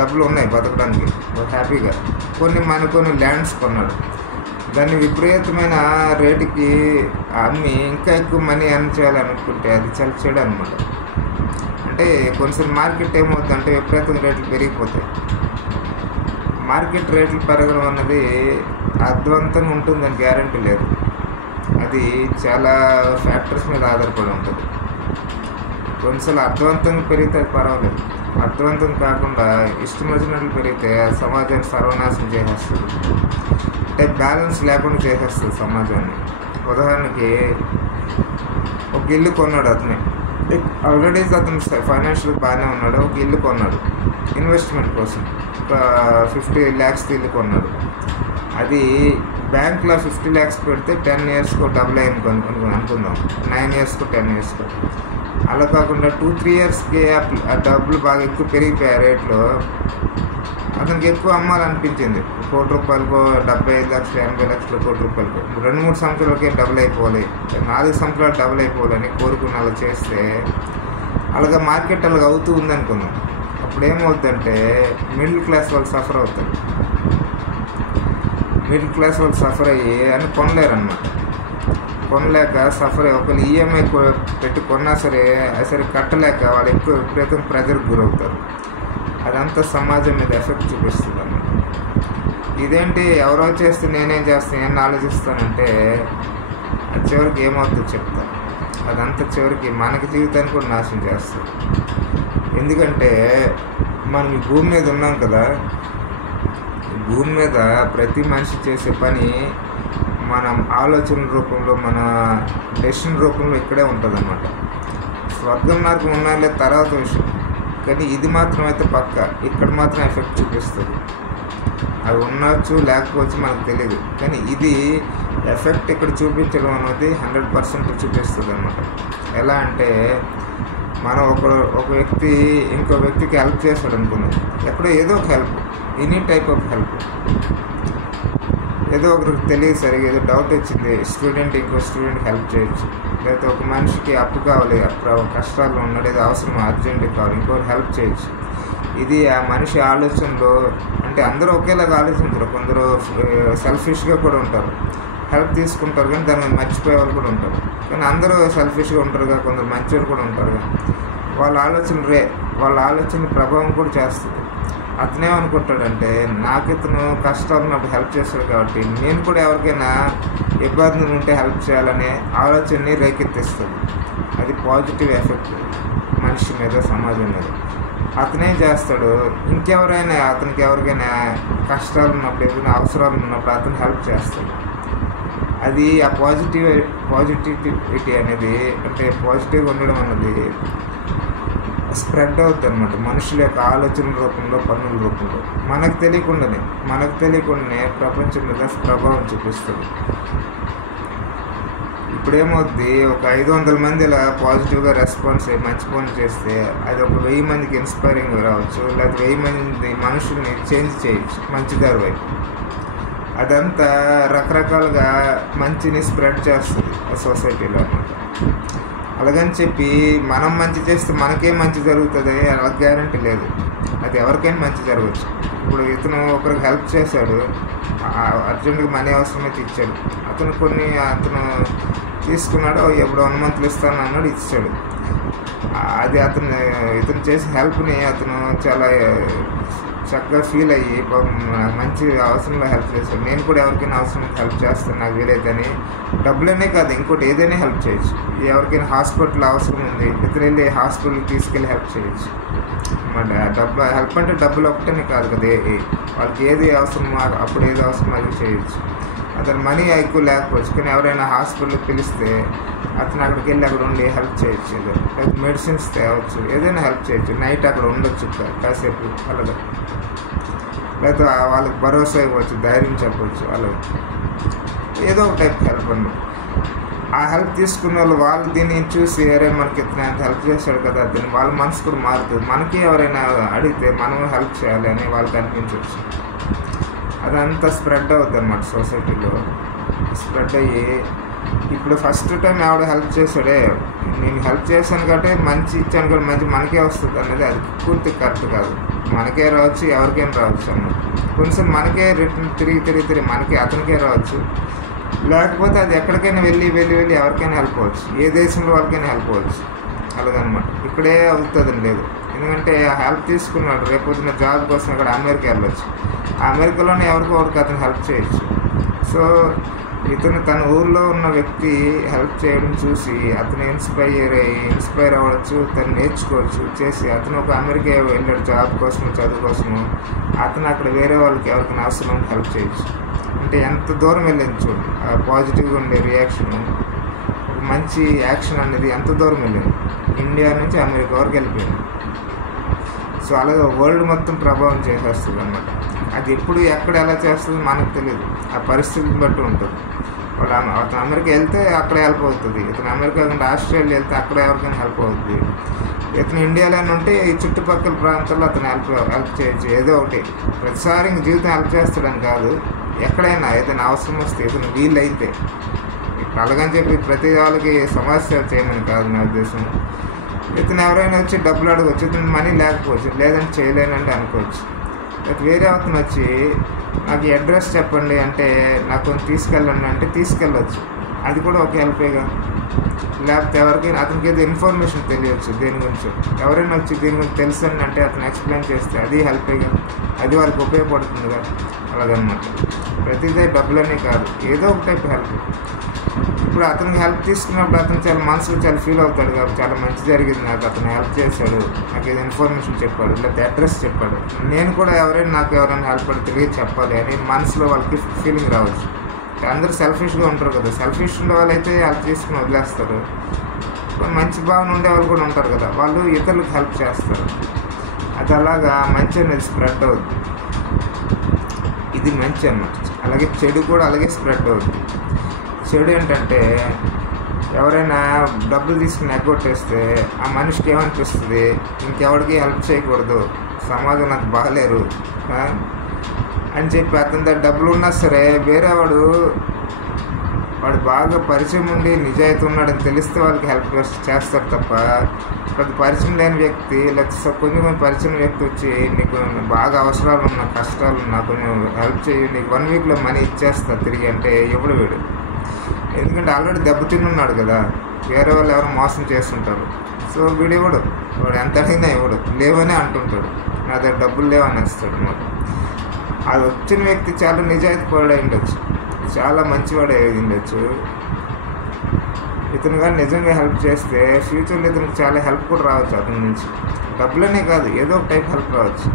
డబ్బులు ఉన్నాయి బతకడానికి హ్యాపీగా, కొన్ని ల్యాండ్స్ కొన్నాడు, దాన్ని విపరీతమైన రేటుకి అమ్మి ఇంకా ఎక్కువ మనీ ఎర్న్ చేయాలనుకుంటే అది చాలా చెడు అనమాట. అంటే కొంచెం మార్కెట్ ఏమవుతుందంటే విపరీతంగా రేట్లు పెరిగిపోతాయి. మార్కెట్ రేట్లు పెరగడం అన్నది అర్థవంతంగా ఉంటుందని గ్యారంటీ లేదు, అది చాలా ఫ్యాక్టర్స్ మీద ఆధారపడి ఉంటుంది. కొన్నిసార్లు అర్థవంతంగా పెరిగితే అది పర్వాలేదు, అర్థవంతం కాకుండా ఇష్టం వచ్చినట్లు పెరిగితే సమాజాన్ని సర్వనాశనం చేసేస్తుంది, అంటే బ్యాలెన్స్ లేకుండా చేసేస్తుంది సమాజాన్ని. ఉదాహరణకి ఒక ఇల్లు కొన్నాడు అతనే, ఆల్రెడీ అతను ఫైనాన్షియల్ బాగానే ఉన్నాడు, ఒక ఇల్లు కొన్నాడు ఇన్వెస్ట్మెంట్ కోసం, ఒక 50 lakhs ఇల్లు కొన్నాడు. అది బ్యాంక్లో 50 lakhs పెడితే 10 yearsకు డబుల్ అయింది అనుకుందాం, 9 yearsకు 10 yearsకు. అలా కాకుండా 2-3 yearsకి ఆ డబ్బులు బాగా ఎక్కువ పెరిగిపోయాయి రేట్లో, అతనికి ఎక్కువ అమ్మాలనిపించింది. ₹1,00,00,000 75 లక్షలు 80 లక్షలు ₹1,00,00,000 2-3 సంవత్సరాలకే డబుల్ అయిపోవాలి, 4 సంవత్సరాలు డబుల్ అయిపోవాలని కోరుకుని అలా చేస్తే అలాగా మార్కెట్ అలాగ అవుతూ ఉందనుకుందాం. అప్పుడు ఏమవుతుందంటే మిడిల్ క్లాస్ వాళ్ళు సఫర్ అవుతారు. మిడిల్ క్లాస్ వాళ్ళు సఫర్ అయ్యి అని కొనలేరన్నమాట. కొనలేక సఫర్ అయ్యి ఒకళ్ళు ఈఎంఐ పెట్టి కొన్నా సరే అది సరే కట్టలేక వాళ్ళు ఎక్కువ విపరీతం ప్రెజర్కి గురవుతారు. అదంతా సమాజం మీద ఎఫెక్ట్ చూపిస్తుంది అన్నమాట. ఇదేంటి ఎవరో చేస్తే నేనేం చేస్తాను ఏం ఆలోచిస్తానంటే అది చివరికి ఏమవుతుందో చెప్తాను. అదంతా చివరికి మనకి జీవితాన్ని కూడా నాశనం చేస్తుంది. ఎందుకంటే మనం ఈ భూమి మీద ఉన్నాం కదా, భూమి మీద ప్రతి మనిషి చేసే పని మన ఆలోచన రూపంలో, మన డెసిషన్ రూపంలో ఇక్కడే ఉంటుంది అన్నమాట. స్వర్గం నరకం ఉన్నా లేదు తర్వాత విషయం, కానీ ఇది మాత్రం అయితే పక్క ఇక్కడ మాత్రం ఎఫెక్ట్ చూపిస్తుంది. అవి ఉండొచ్చు లేకపోవచ్చు మనకు తెలియదు, కానీ ఇది ఎఫెక్ట్ ఇక్కడ చూపించడం అనేది 100% చూపిస్తుంది అన్నమాట. ఎలా అంటే మనం ఒక వ్యక్తి ఇంకో వ్యక్తికి హెల్ప్ చేస్తాడు అనుకున్నాం, ఎక్కడో ఏదో ఒక help, any type of help, ఏదో ఒకరికి తెలియదు సరిగా ఏదో డౌట్ వచ్చింది, స్టూడెంట్ ఇంకో స్టూడెంట్కి హెల్ప్ చేయొచ్చు. లేకపోతే ఒక మనిషికి అప్పు కావాలి, కష్టాల్లో ఉన్నాడు, ఏదో అవసరం అర్జెంట్ కావాలి, ఇంకోటి హెల్ప్ చేయొచ్చు. ఇది ఆ మనిషి ఆలోచనలో, అంటే అందరూ ఒకేలాగా ఆలోచించరు, కొందరు సెల్ఫిష్గా కూడా ఉంటారు, హెల్ప్ తీసుకుంటారు కానీ దాన్ని మర్చిపోయే వాళ్ళు కూడా ఉంటారు. కానీ అందరూ సెల్ఫిష్గా ఉంటారుగా, కొందరు మంచివారు కూడా ఉంటారుగా. వాళ్ళ ఆలోచన ప్రభావం కూడా చేస్తుంది. అతనేమనుకుంటాడంటే నాకు ఇతను కష్టాలు ఉన్నప్పుడు హెల్ప్ చేస్తాడు కాబట్టి నేను కూడా ఎవరికైనా ఇబ్బందులు ఉంటే హెల్ప్ చేయాలనే ఆలోచనని రేకెత్తిస్తుంది. అది పాజిటివ్ ఎఫెక్ట్ మనిషి మీద, సమాజం మీద. అతనేం చేస్తాడు, అతనికి ఎవరికైనా కష్టాలు ఉన్నప్పుడు, ఏదైనా అవసరాలు ఉన్నప్పుడు అతను హెల్ప్ చేస్తాడు. అది ఆ పాజిటివిటీ అనేది, అంటే పాజిటివ్గా ఉండడం అన్నది స్ప్రెడ్ అవుతుంది అనమాట మనుషుల యొక్క ఆలోచన రూపంలో, పనుల రూపంలో. మనకు తెలియకుండానే ప్రపంచం మీద ప్రభావం చూపిస్తుంది. ఇప్పుడేమవుద్ది, ఒక 500 మంది ఇలా పాజిటివ్గా రెస్పాన్స్ అయ్యి మంచి పనులు చేస్తే అది ఒక 1000 మందికి ఇన్స్పైరింగ్ రావచ్చు, లేకపోతే 1000 మంది మనుషుల్ని చేంజ్ చేయొచ్చు మంచి దారి వైపు. అదంతా రకరకాలుగా మంచిని స్ప్రెడ్ చేస్తుంది సొసైటీలో అన్నమాట. అలాగని చెప్పి మనం మంచి చేస్తే మనకే మంచి జరుగుతుంది అలా గ్యారంటీ లేదు, అది ఎవరికైనా మంచి జరగవచ్చు. ఇప్పుడు ఇతను ఒకరికి హెల్ప్ చేశాడు, అర్జెంట్గా మనీ అవసరమైతే ఇచ్చాడు, అతను తీసుకున్నాడు. ఎప్పుడు 1 మంత్లో ఇస్తాను అన్నాడు, ఇచ్చాడు. అది ఇతను చేసిన హెల్ప్ని అతను చాలా చక్కగా ఫీల్ అయ్యి మంచి అవసరంలో హెల్ప్ చేశాడు. నేను కూడా ఎవరికైనా అవసరం హెల్ప్ చేస్తాను, నాకు వీలైతేనే. డబ్బులనే కాదు, ఇంకోటి ఏదైనా హెల్ప్ చేయొచ్చు. ఎవరికైనా హాస్పిటల్ అవసరం ఉంది, ఇతను వెళ్ళి హాస్పిటల్కి తీసుకెళ్ళి హెల్ప్ చేయొచ్చు అన్నమాట. డబ్బు హెల్ప్ అంటే డబ్బులు ఒకటేనే కాదు కదా, వాళ్ళకి ఏది అవసరమో అప్పుడు ఏది అవసరమో అది చేయొచ్చు. అతను మనీ ఎక్కువ లేకపోవచ్చు, కానీ ఎవరైనా హాస్పిటల్కి పిలిస్తే అతను అక్కడికి వెళ్ళి అక్కడ ఉండి హెల్ప్ చేయొచ్చు. లేదా మెడిసిన్స్ తేవచ్చు, ఏదైనా హెల్ప్ చేయొచ్చు. నైట్ అక్కడ ఉండొచ్చు కాసేపు అలాగా. లేకపోతే వాళ్ళకి భరోసా ఇవ్వచ్చు, ధైర్యం చెప్పవచ్చు. అలాగే ఏదో ఒక టైప్ హెల్ప్ అన్నమాట. ఆ హెల్ప్ తీసుకున్న వాళ్ళు దీన్ని చూసి అరే మనకి ఇతను హెల్ప్ చేశాడు కదా, దీన్ని వాళ్ళ మనసు కూడా మారుతుంది. మనకి ఎవరైనా అడిగితే మనం హెల్ప్ చేయాలి అని వాళ్ళకి అనిపించవచ్చు. అదంతా స్ప్రెడ్ అవుతుంది అన్నమాట సొసైటీలో. స్ప్రెడ్ అయ్యి ఇప్పుడు ఫస్ట్ టైం ఎవడ హెల్ప్ చేశాడే, నేను హెల్ప్ చేశాను కాబట్టి మంచి ఇచ్చాను కాబట్టి మంచి మనకే వస్తుంది అనేది అది పూర్తి కరెక్ట్ కాదు. మనకే రావచ్చు, ఎవరికైనా రావచ్చు అన్నమాట. కొంచెం మనకే రిటర్న్ తిరిగి మనకి అతనికే రావచ్చు. లేకపోతే అది ఎక్కడికైనా వెళ్ళి ఎవరికైనా హెల్ప్ అవ్వచ్చు, ఏ దేశంలో వాళ్ళకైనా హెల్ప్ అవ్వచ్చు. అలాగనమాట. ఇక్కడే అవుతుందని లేదు. ఎందుకంటే హెల్ప్ తీసుకున్నాడు, రేపొద్దున జాబ్ కోసం ఇక్కడ అమెరికా వెళ్ళొచ్చు. అమెరికాలోనే ఎవరికో అతను హెల్ప్ చేయొచ్చు. సో ఇతను తన ఊళ్ళో ఉన్న వ్యక్తి హెల్ప్ చేయడం చూసి అతను ఇన్స్పైర్ అవ్వచ్చు, తను నేర్చుకోవచ్చు చేసి అతను ఒక అమెరికా వెళ్ళాడు జాబ్ కోసము, చదువు కోసము. అతను అక్కడ వేరే వాళ్ళకి ఎవరికైనా అవసరం హెల్ప్ చేయొచ్చు. అంటే ఎంత దూరం వెళ్ళింది చూడండి, ఆ పాజిటివ్గా ఉండే రియాక్షను, ఒక మంచి యాక్షన్ అనేది ఎంత దూరం వెళ్ళింది. ఇండియా నుంచి అమెరికా వరకు వెళ్ళిపోయింది. సో అలాగే వరల్డ్ మొత్తం ప్రభావం చేసేస్తుంది అన్నమాట. అది ఎప్పుడు ఎక్కడ ఎలా చేస్తుందో మనకు తెలియదు, ఆ పరిస్థితిని బట్టి ఉంటుంది. అతను అమెరికా వెళ్తే అక్కడ హెల్ప్ అవుతుంది, ఇతను అమెరికా కంటే ఆస్ట్రేలియా వెళ్తే అక్కడ ఎవరికైనా హెల్ప్ అవుతుంది. ఇతను ఇండియాలోనే ఉంటే ఈ చుట్టుపక్కల ప్రాంతాల్లో అతను హెల్ప్ చేయొచ్చు. ఏదో ఒకటి ప్రతిసారి ఇంక జీవితం హెల్ప్ చేస్తాడని కాదు, ఎక్కడైనా ఏదైనా అవసరం వస్తే ఇతను వీలైతే. ఇప్పుడు అలాగని చెప్పి ప్రతి వాళ్ళకి సమాజ సేవ చేయమని కాదు నా ఉద్దేశం. ఇతను ఎవరైనా వచ్చి డబ్బులు అడగవచ్చు, ఇతను మనీ లేకపోవచ్చు, లేదంటే చేయలేనంటే అనుకోవచ్చు. వేరే అతను వచ్చి నాకు అడ్రస్ చెప్పండి అంటే నాకు కొంచెం తీసుకెళ్ళండి అంటే తీసుకెళ్ళవచ్చు, అది కూడా ఒక హెల్పేగా. లేకపోతే ఎవరికైనా అతనికి ఏదో ఇన్ఫర్మేషన్ తెలియచ్చు దేని గురించి, ఎవరైనా వచ్చి దీని గురించి తెలుసండి అంటే అతను ఎక్స్ప్లెయిన్ చేస్తే అది హెల్పేగా, అది వాళ్ళకి ఉపయోగపడుతుంది కదా. అలాగనమాట. ప్రతిదే డబ్బులనే కాదు, ఏదో ఒక టైప్ హెల్ప్. ఇప్పుడు అతనికి హెల్ప్ తీసుకున్నప్పుడు అతను చాలా మనసులో చాలా ఫీల్ అవుతాడు కాబట్టి చాలా మంచి జరిగింది, నాకు అతను హెల్ప్ చేశాడు, నాకు ఏదో ఇన్ఫర్మేషన్ చెప్పాడు, లేకపోతే అడ్రస్ చెప్పాడు, నేను కూడా ఎవరైనా హెల్ప్ పడి తిరిగి చెప్పాలి అని మనసులో వాళ్ళకి ఫీలింగ్ రావచ్చు. అందరూ సెల్ఫిష్గా ఉంటారు కదా, సెల్ఫిష్ ఉండే వాళ్ళు అయితే హెల్ప్ తీసుకుని వదిలేస్తారు. మంచి భావన ఉండే వాళ్ళు కూడా ఉంటారు కదా, వాళ్ళు ఇతరులకు హెల్ప్ చేస్తారు. అది అలాగా మంచి అనేది స్ప్రెడ్ అవుతుంది. ఇది మంచి అన్నమాట. అలాగే చెడు కూడా అలాగే స్ప్రెడ్ అవుతుంది. చెడు ఏంటంటే ఎవరైనా డబ్బులు తీసుకుని ఎగ్గొట్టేస్తే ఆ మనిషికి ఏమనిపిస్తుంది, ఇంకెవరికి హెల్ప్ చేయకూడదు, సమాజం నాకు బాగలేరు అని చెప్పి అతని దగ్గర డబ్బులు ఉన్నా సరే వేరే వాడు బాగా పరిచయం ఉండి నిజాయితీ ఉన్నాడని తెలిస్తే వాళ్ళకి హెల్ప్ చేస్తారు తప్ప, ప్రతి పరిచయం లేని వ్యక్తి లేకపోతే కొంచెం పరిచయం వ్యక్తి వచ్చి నీకు బాగా అవసరాలు ఉన్నా కష్టాలు ఉన్నా కొంచెం హెల్ప్ చేయి, నీకు 1 వీక్లో మనీ ఇచ్చేస్తా తిరిగి అంటే ఎవడు వీడు. ఎందుకంటే ఆల్రెడీ దెబ్బతిన్నాడు కదా, వేరే వాళ్ళు ఎవరు మోసం చేస్తుంటారు. సో వాడు ఎంత అడిగినా ఇవ్వడు, లేవనే అంటుంటాడు, నా దగ్గర డబ్బులు లేవనేస్తాడు. మరి అది వచ్చిన వ్యక్తి చాలా నిజాయితీ పరుడై ఉండొచ్చు, చాలా మంచివాడు అయ్యి ఉండొచ్చు. ఇతను కానీ నిజంగా హెల్ప్ చేస్తే ఫ్యూచర్లో ఇతనికి చాలా హెల్ప్ కూడా రావచ్చు అతని నుంచి. డబ్బులనే కాదు, ఏదో ఒక టైప్ హెల్ప్ రావచ్చు.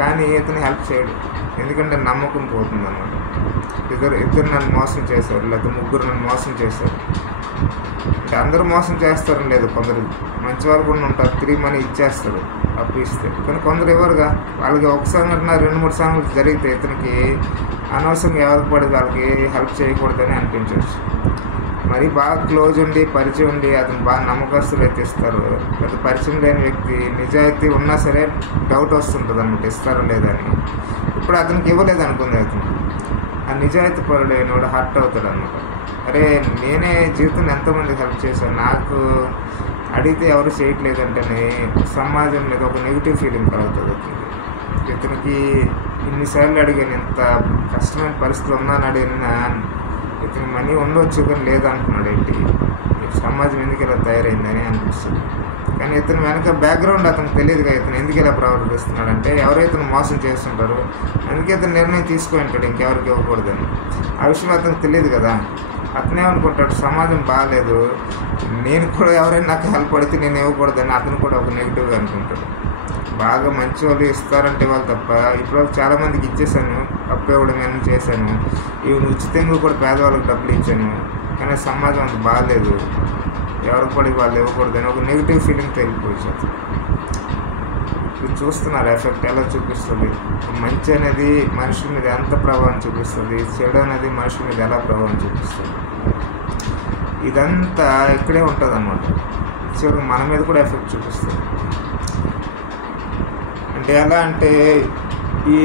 కానీ ఇతను హెల్ప్ చేయడు, ఎందుకంటే నమ్మకం పోతుంది అన్నమాట. ఇద్దరు నన్ను మోసం చేశారు, లేకపోతే 3 నన్ను మోసం చేశారు అంటే అందరూ మోసం చేస్తారని లేదు, కొందరు మంచి వాళ్ళు కూడా ఉంటారు, తిరిగి మనీ ఇచ్చేస్తారు అప్పు ఇస్తే. కానీ కొందరు ఇవ్వరుగా, వాళ్ళకి ఒక సంఘటన 2-3 సంఘటనలు జరిగితే ఇతనికి అనవసరంగా ఎవరికి పడేది వాళ్ళకి హెల్ప్ చేయకూడదని అనిపించవచ్చు. మరి బాగా క్లోజ్ ఉండి పరిచయం ఉండి అతను బాగా నమ్మకస్తులు అయితే ఇస్తారు. లేదా పరిచయం లేని వ్యక్తి నిజాయితీ ఉన్నా సరే డౌట్ వస్తుంటుంది అన్నమాట, ఇస్తారో లేదని. ఇప్పుడు అతనికి ఇవ్వలేదు అనుకుంది, అతను ఆ నిజాయితీ పరుడైనవాడు హర్ట్ అవుతాడు అన్నమాట. అరే నేనే జీవితంలో ఎంతోమందికి హెల్ప్ చేశాను, నాకు అడిగితే ఎవరు చేయట్లేదంటేనే సమాజం మీద ఒక నెగిటివ్ ఫీలింగ్ కలుగుతుంది ఇతనికి. ఇన్నిసార్లు అడిగాను, ఇంత కష్టమైన పరిస్థితులు ఉన్నాను అడిగినా ఇతను మనీ ఉండొచ్చు కానీ లేదంటున్నాడు ఏంటి. సమాజం ఎందుకు ఇలా తయారైందని అనిపిస్తుంది. కానీ ఇతను వెనక బ్యాక్గ్రౌండ్ అతనికి తెలియదుగా, ఇతను ఎందుకు ఇలా ప్రవర్తిస్తున్నాడు అంటే ఎవరైతే మోసం చేస్తుంటారో అందుకే ఇతను నిర్ణయం తీసుకొని ఉంటాడు ఇంకెవరికి ఇవ్వకూడదని. ఆ విషయం అతనికి తెలియదు కదా. అతనేమనుకుంటాడు, సమాజం బాగాలేదు, నేను కూడా ఎవరైనా నాకు హెల్ప్ పడితే నేను ఇవ్వకూడదని అతను కూడా ఒక నెగిటివ్గా అనుకుంటాడు. బాగా మంచి వాళ్ళు ఇస్తారంటే వాళ్ళు తప్ప ఇప్పుడు చాలామందికి ఇచ్చేసాను, అప్పు ఇవ్వడం ఏమైనా చేశాను, ఇవి ఉచితంగా కూడా పేదవాళ్ళకి డబ్బులు ఇచ్చాను, కానీ సమాజం అంత బాగాలేదు, ఎవరికి పడి వాళ్ళు ఇవ్వకూడదని ఒక నెగిటివ్ ఫీలింగ్ తెలిపోయింది. ఇది చూస్తున్నారు ఎఫెక్ట్ ఎలా చూపిస్తుంది. మంచి అనేది మనుషుల మీద ఎంత ప్రభావం చూపిస్తుంది, చెడు అనేది మనుషుల మీద ఎలా ప్రభావం చూపిస్తుంది. ఇదంతా ఇక్కడే ఉంటుంది అన్నమాట. చివరికి మన మీద కూడా ఎఫెక్ట్ చూపిస్తుంది. అంటే ఎలా అంటే ఈ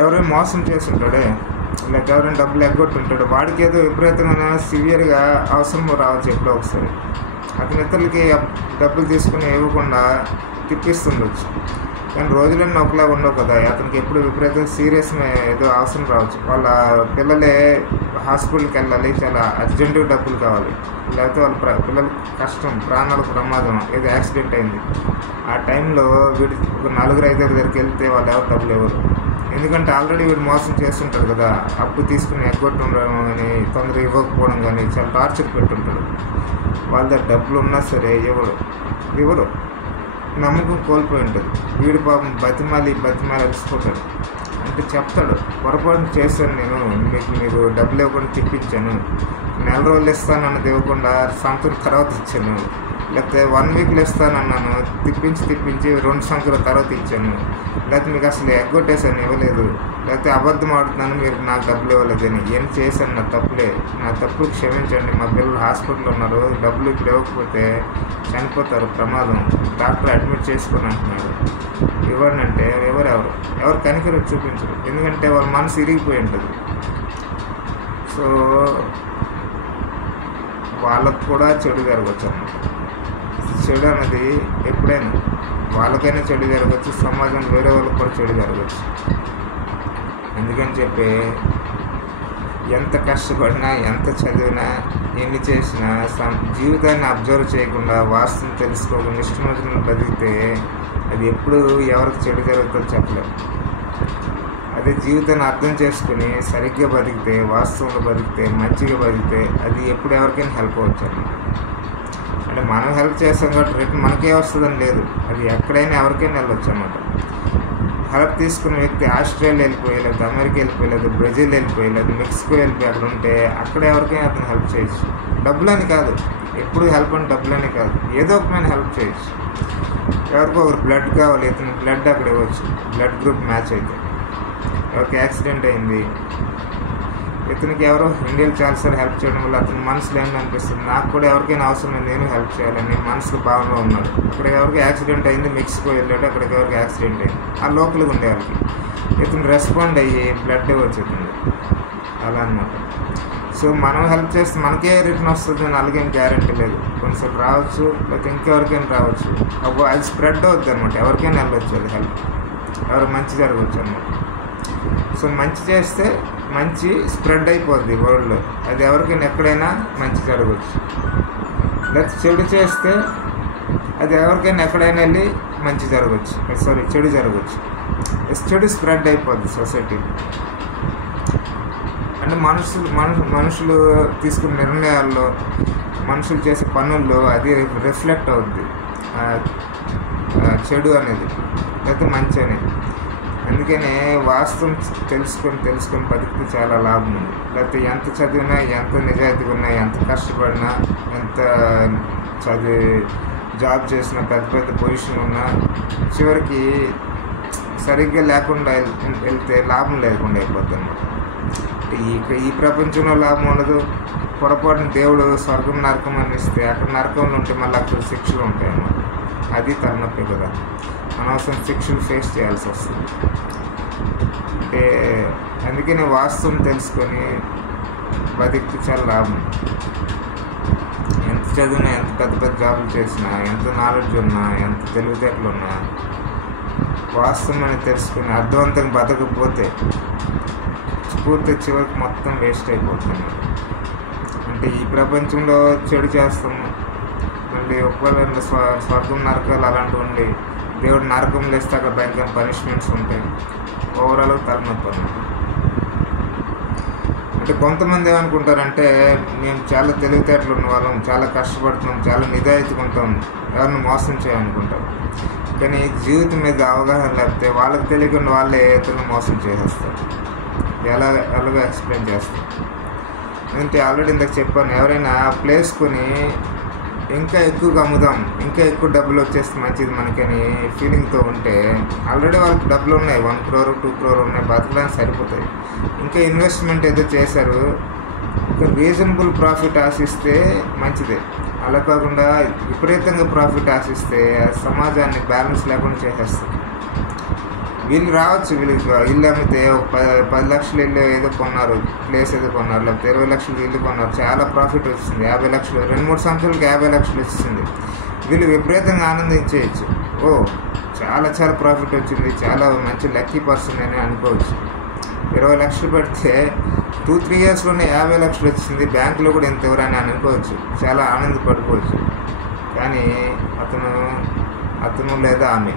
ఎవరైనా మోసం చేస్తుంటాడే, లేక ఎవరైనా డబ్బులు ఎగ్గొట్టుంటాడు, వాడికి ఏదో విపరీతమైన సివియర్గా అవసరం రావచ్చు ఎప్పుడో ఒకసారి. అతని ఇతరులకి డబ్బులు తీసుకుని ఇవ్వకుండా తిప్పిస్తుండొచ్చు, కానీ రోజులన్నీ ఒకలా ఉండవు కదా. అతనికి ఎప్పుడు విపరీతంగా సీరియస్ ఏదో అవసరం రావచ్చు. వాళ్ళ పిల్లలే హాస్పిటల్కి వెళ్ళాలి, చాలా అర్జెంటుగా డబ్బులు కావాలి, లేకపోతే వాళ్ళ పిల్లలకి కష్టం, ప్రాణాలకు ప్రమాదం, ఏదో యాక్సిడెంట్ అయింది. ఆ టైంలో వీడు ఒక 4-5 దగ్గరికి వెళ్తే వాళ్ళు ఎవరు డబ్బులు ఇవ్వరు. ఎందుకంటే ఆల్రెడీ వీడు మోసం చేస్తుంటాడు కదా, అప్పు తీసుకుని ఎగ్గొట్టుండడం కానీ, తొందరగా ఇవ్వకపోవడం కానీ, చాలా టార్చర్ పెట్టుంటాడు. వాళ్ళ దగ్గర డబ్బులు ఉన్నా సరే ఎవరు నమ్మకం కోల్పోయి ఉంటుంది. వీడి పాపం బతిమాలి అలసిపోతాడు. అంటే చెప్తాడు, పొరపాటు చేశాను నేను, మీకు డబ్బులు ఇవ్వకుండా తిప్పించాను, 4 రోజులు ఇస్తానన్నది ఇవ్వకుండా సంవత్సరం తర్వాత ఇచ్చాను, లేకపోతే 1 వీక్లో ఇస్తానన్నాను, తిప్పించి 2 సంవత్సరాల తర్వాత ఇచ్చాను, లేకపోతే మీకు అసలు ఎగ్గొట్టేసాను ఇవ్వలేదు, లేకపోతే అబద్ధం ఆడుతున్నాను మీరు నాకు డబ్బులు ఇవ్వలేదని. ఏం చేశాను, నా తప్పులే, నా తప్పులు క్షమించండి, మా పిల్లలు హాస్పిటల్లో ఉన్నారు, డబ్బులు ఇప్పుడు ఇవ్వకపోతే చనిపోతారు, ప్రమాదం, డాక్టర్ అడ్మిట్ చేసుకొని అంటున్నారు, ఇవ్వండి అంటే ఎవరు కనికరం చూపించరు. ఎందుకంటే వాళ్ళ మనసు ఇరిగిపోయి ఉంటుంది. సో వాళ్ళకు కూడా చెడు జరగవచ్చు అన్నమాట. చెడు అనేది ఎప్పుడైనా వాళ్ళకైనా చెడు జరగవచ్చు, సమాజం వేరే వాళ్ళకి కూడా చెడు జరగవచ్చు. అందుకని చెప్పి ఎంత కష్టపడినా, ఎంత చదివినా, ఎన్ని చేసినా జీవితాన్ని అబ్జర్వ్ చేయకుండా, వాస్తవం తెలుసుకోకుండా ఇష్టం వచ్చిన బతికితే అది ఎప్పుడు ఎవరికి చెడు జరుగుతుందో చెప్పలేము. అదే జీవితాన్ని అర్థం చేసుకుని సరిగ్గా బతికితే, వాస్తవంలో బతికితే, మంచిగా బతికితే అది ఎప్పుడు ఎవరికైనా హెల్ప్ అవ్వచ్చు అన్నమాట. అంటే మనం హెల్ప్ చేస్తాం కాబట్టి రిటర్న్ మనకే వస్తుందని లేదు, అది ఎక్కడైనా ఎవరికైనా వెళ్ళొచ్చు అన్నమాట. హెల్ప్ తీసుకున్న వ్యక్తి ఆస్ట్రేలియా వెళ్ళిపోయి, లేదా అమెరికా వెళ్ళిపోయి, లేదా బ్రెజిల్ వెళ్ళిపోయి, లేదా మెక్సికో వెళ్ళిపోయి అక్కడ ఉంటే అక్కడ ఎవరికైనా అతను హెల్ప్ చేయొచ్చు. డబ్బులని కాదు, ఎప్పుడు హెల్ప్ అంటే డబ్బులని కాదు, ఏదో ఒకమైన హెల్ప్ చేయొచ్చు. ఎవరికో ఒకరు బ్లడ్ కావాలి, ఇతను బ్లడ్ అక్కడ ఇవ్వచ్చు, బ్లడ్ గ్రూప్ మ్యాచ్ అయితే. ఎవరికి యాక్సిడెంట్ అయింది, ఇతనికి ఎవరో ఇండియాలో చాలాసార్లు హెల్ప్ చేయడం వల్ల అతని మనసులో ఏమి అనిపిస్తుంది, నాకు కూడా ఎవరికైనా అవసరం నేను హెల్ప్ చేయాలని మనసులో భావనలో ఉన్నాడు. అక్కడ ఎవరికి యాక్సిడెంట్ అయింది, మెక్సికో వెళ్ళాడు, అక్కడికి ఎవరికి యాక్సిడెంట్ అయింది, ఆ లోకల్గా ఉండే వాళ్ళకి ఇతను రెస్పాండ్ అయ్యి బ్లడ్ వచ్చేస్తుంది, అలా అన్నమాట. సో మనం హెల్ప్ చేస్తే మనకే రిటర్న్ వస్తుంది అని అలాగేం గ్యారంటీ లేదు. కొన్నిసార్లు రావచ్చు, లేకపోతే ఇంకెవరికైనా రావచ్చు. అది స్ప్రెడ్ అవుద్ది అనమాట, ఎవరికైనా వెళ్ళవచ్చు అది హెల్ప్, ఎవరు మంచి జరగవచ్చు అన్నమాట. సో మంచి చేస్తే మంచి స్ప్రెడ్ అయిపోద్ది వరల్డ్లో, అది ఎవరికైనా ఎక్కడైనా మంచి జరగవచ్చు. లేకపోతే చెడు చేస్తే అది ఎవరికైనా ఎక్కడైనా వెళ్ళి మంచి జరగవచ్చు, చెడు జరగవచ్చు. చెడు స్ప్రెడ్ అయిపోద్ది సొసైటీలో. అంటే మనుషులు తీసుకునే నిర్ణయాల్లో, మనుషులు చేసే పనుల్లో అది రిఫ్లెక్ట్ అవుద్ది చెడు అనేది, లేకపోతే మంచి అనేది. అందుకనే వాస్తవం తెలుసుకొని బతికితే చాలా లాభం ఉంది. లేకపోతే ఎంత చదివినా, ఎంత నిజాయితీగా ఉన్నా, ఎంత కష్టపడినా, ఎంత జాబ్ చేసినా, పెద్ద పొజిషన్ ఉన్నా, చివరికి సరిగ్గా లేకుండా వెళ్తే లాభం లేకుండా అయిపోద్ది అన్నమాట. ఈ ప్రపంచంలో లాభం ఉండదు. పొరపాటున దేవుడు స్వర్గం నరకం అని ఇస్తే అక్కడ నరకంలో ఉంటే మళ్ళీ అక్కడ శిక్షలు ఉంటాయి అన్నమాట. అది తలనొప్పి కదా, అనవసరం శిక్షలు ఫేస్ చేయాల్సి వస్తుంది. అంటే అందుకని వాస్తవం తెలుసుకొని బతికి చాలా లాభం. ఎంత చదివినా, ఎంత పెద్ద జాబులు చేసినా, ఎంత నాలెడ్జ్ ఉన్నా, ఎంత తెలివితేటలు ఉన్నా, వాస్తవం అని తెలుసుకుని అర్థవంతంగా బతకపోతే పూర్తి చివరికి మొత్తం వేస్ట్ అయిపోతుంది. అంటే ఈ ప్రపంచంలో చెడు చేస్తాము, ఉండి, ఒకవేళ స్వర్గం నరకాలు అలాంటివి ఉండి దేవుడు నరకంలో ఇస్తే అక్కడ భయంకర పనిష్మెంట్స్ ఉంటాయి. ఓవరాల్ తలనొప్పి అన్నమాట. అంటే కొంతమంది ఏమనుకుంటారంటే మేము చాలా తెలివితేటలు ఉన్న వాళ్ళం, చాలా కష్టపడుతున్నాం, చాలా నిజాయితీగా ఉంటాం, ఎవరిని మోసం చేయాలనుకుంటారు. కానీ జీవితం మీద అవగాహన లేకపోతే వాళ్ళకి తెలియకుండా వాళ్ళే ఇతరులను మోసం చేసేస్తారు. ఎలాగో ఎక్స్ప్లెయిన్ చేస్తారు. అంటే ఆల్రెడీ ఇందాక చెప్పాను, ఎవరైనా ప్లేస్ కొని ఇంకా ఎక్కువగా అమ్ముదాం, ఇంకా ఎక్కువ డబ్బులు వచ్చేస్తే మంచిది మనకని ఫీలింగ్తో ఉంటే ఆల్రెడీ వాళ్ళకి డబ్బులు ఉన్నాయి, 1 crore 2 crore ఉన్నాయి, బతకడానికి సరిపోతాయి. ఇంకా ఇన్వెస్ట్మెంట్ ఏదో చేశారు, ఇంకా రీజనబుల్ ప్రాఫిట్ ఆశిస్తే మంచిదే. అలా కాకుండా విపరీతంగా ప్రాఫిట్ ఆశిస్తే సమాజాన్ని బ్యాలెన్స్ లేకుండా చేసేస్తారు. వీళ్ళు రావచ్చు, వీళ్ళు ఇల్లు అమ్మితే 10 లక్షలు ఇల్లు ఏదో కొన్నారు, ప్లేస్ ఏదో కొన్నారు, లేకపోతే 20 లక్షలు ఇల్లు కొన్నారు, చాలా ప్రాఫిట్ వచ్చింది, 50 లక్షలు 2-3 సంవత్సరాలకి 50 లక్షలు వచ్చింది. వీళ్ళు విపరీతంగా ఆనందించేయచ్చు, ఓ చాలా ప్రాఫిట్ వచ్చింది, చాలా మంచి లక్కీ పర్సన్ అని అనుకోవచ్చు. 20 లక్షలు పెడితే 2-3 ఇయర్స్లోనే 50 లక్షలు వచ్చింది, బ్యాంకులో కూడా ఎంత ఎవరైనా అనుకోవచ్చు, చాలా ఆనందపడుకోవచ్చు. కానీ అతను లేదా ఆమె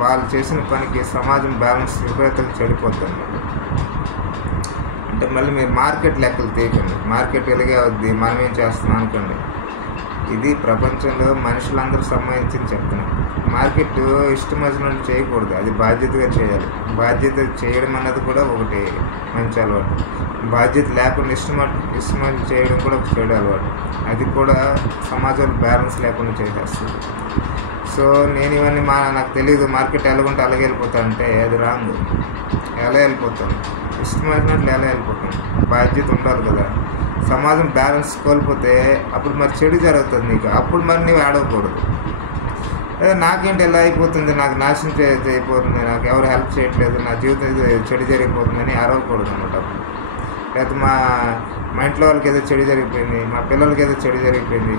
వాళ్ళు చేసిన పనికి సమాజం బ్యాలెన్స్ విపరీతంగా చెడిపోతుంది అన్నమాట. అంటే మళ్ళీ మీరు మార్కెట్ లెక్కలు తీయకండి, మార్కెట్ ఎలాగే అవుద్ది, మనం ఏం చేస్తున్నాం అనుకోండి. ఇది ప్రపంచంలో మనుషులందరూ సంబంధించింది చెప్తున్నాం. మార్కెట్ ఇష్టం వచ్చినట్టు చేయకూడదు, అది బాధ్యతగా చేయాలి. బాధ్యత చేయడం అన్నది కూడా ఒకటి మంచి అలవాటు. బాధ్యత లేకుండా ఇష్టం చేయడం కూడా ఒక చెడు అలవాటు. అది కూడా సమాజంలో బ్యాలెన్స్ లేకుండా చేసేస్తుంది. సో నేను ఇవన్నీ నాకు తెలియదు, మార్కెట్ ఎలాగుంటే అలాగే వెళ్ళిపోతానంటే అది రాంగ్. ఎలా వెళ్ళిపోతాను, ఇష్టమైనట్లు ఎలా వెళ్ళిపోతాను, బాధ్యత ఉండాలి కదా. సమాజం బ్యాలెన్స్ కోల్పోతే అప్పుడు మరి చెడు జరుగుతుంది నీకు, అప్పుడు మరి నువ్వు ఆడవకూడదు. నాకేంటి ఎలా అయిపోతుంది, నాకు నాశనం అయిపోతుంది, నాకు ఎవరు హెల్ప్ చేయట్లేదు, నా జీవితం చెడు జరిగిపోతుందని అరవకూడదు అన్నమాట. లేకపోతే మా ఇంట్లో వాళ్ళకి ఏదో చెడు జరిగిపోయింది, మా పిల్లలకి ఏదో చెడు జరిగిపోయింది,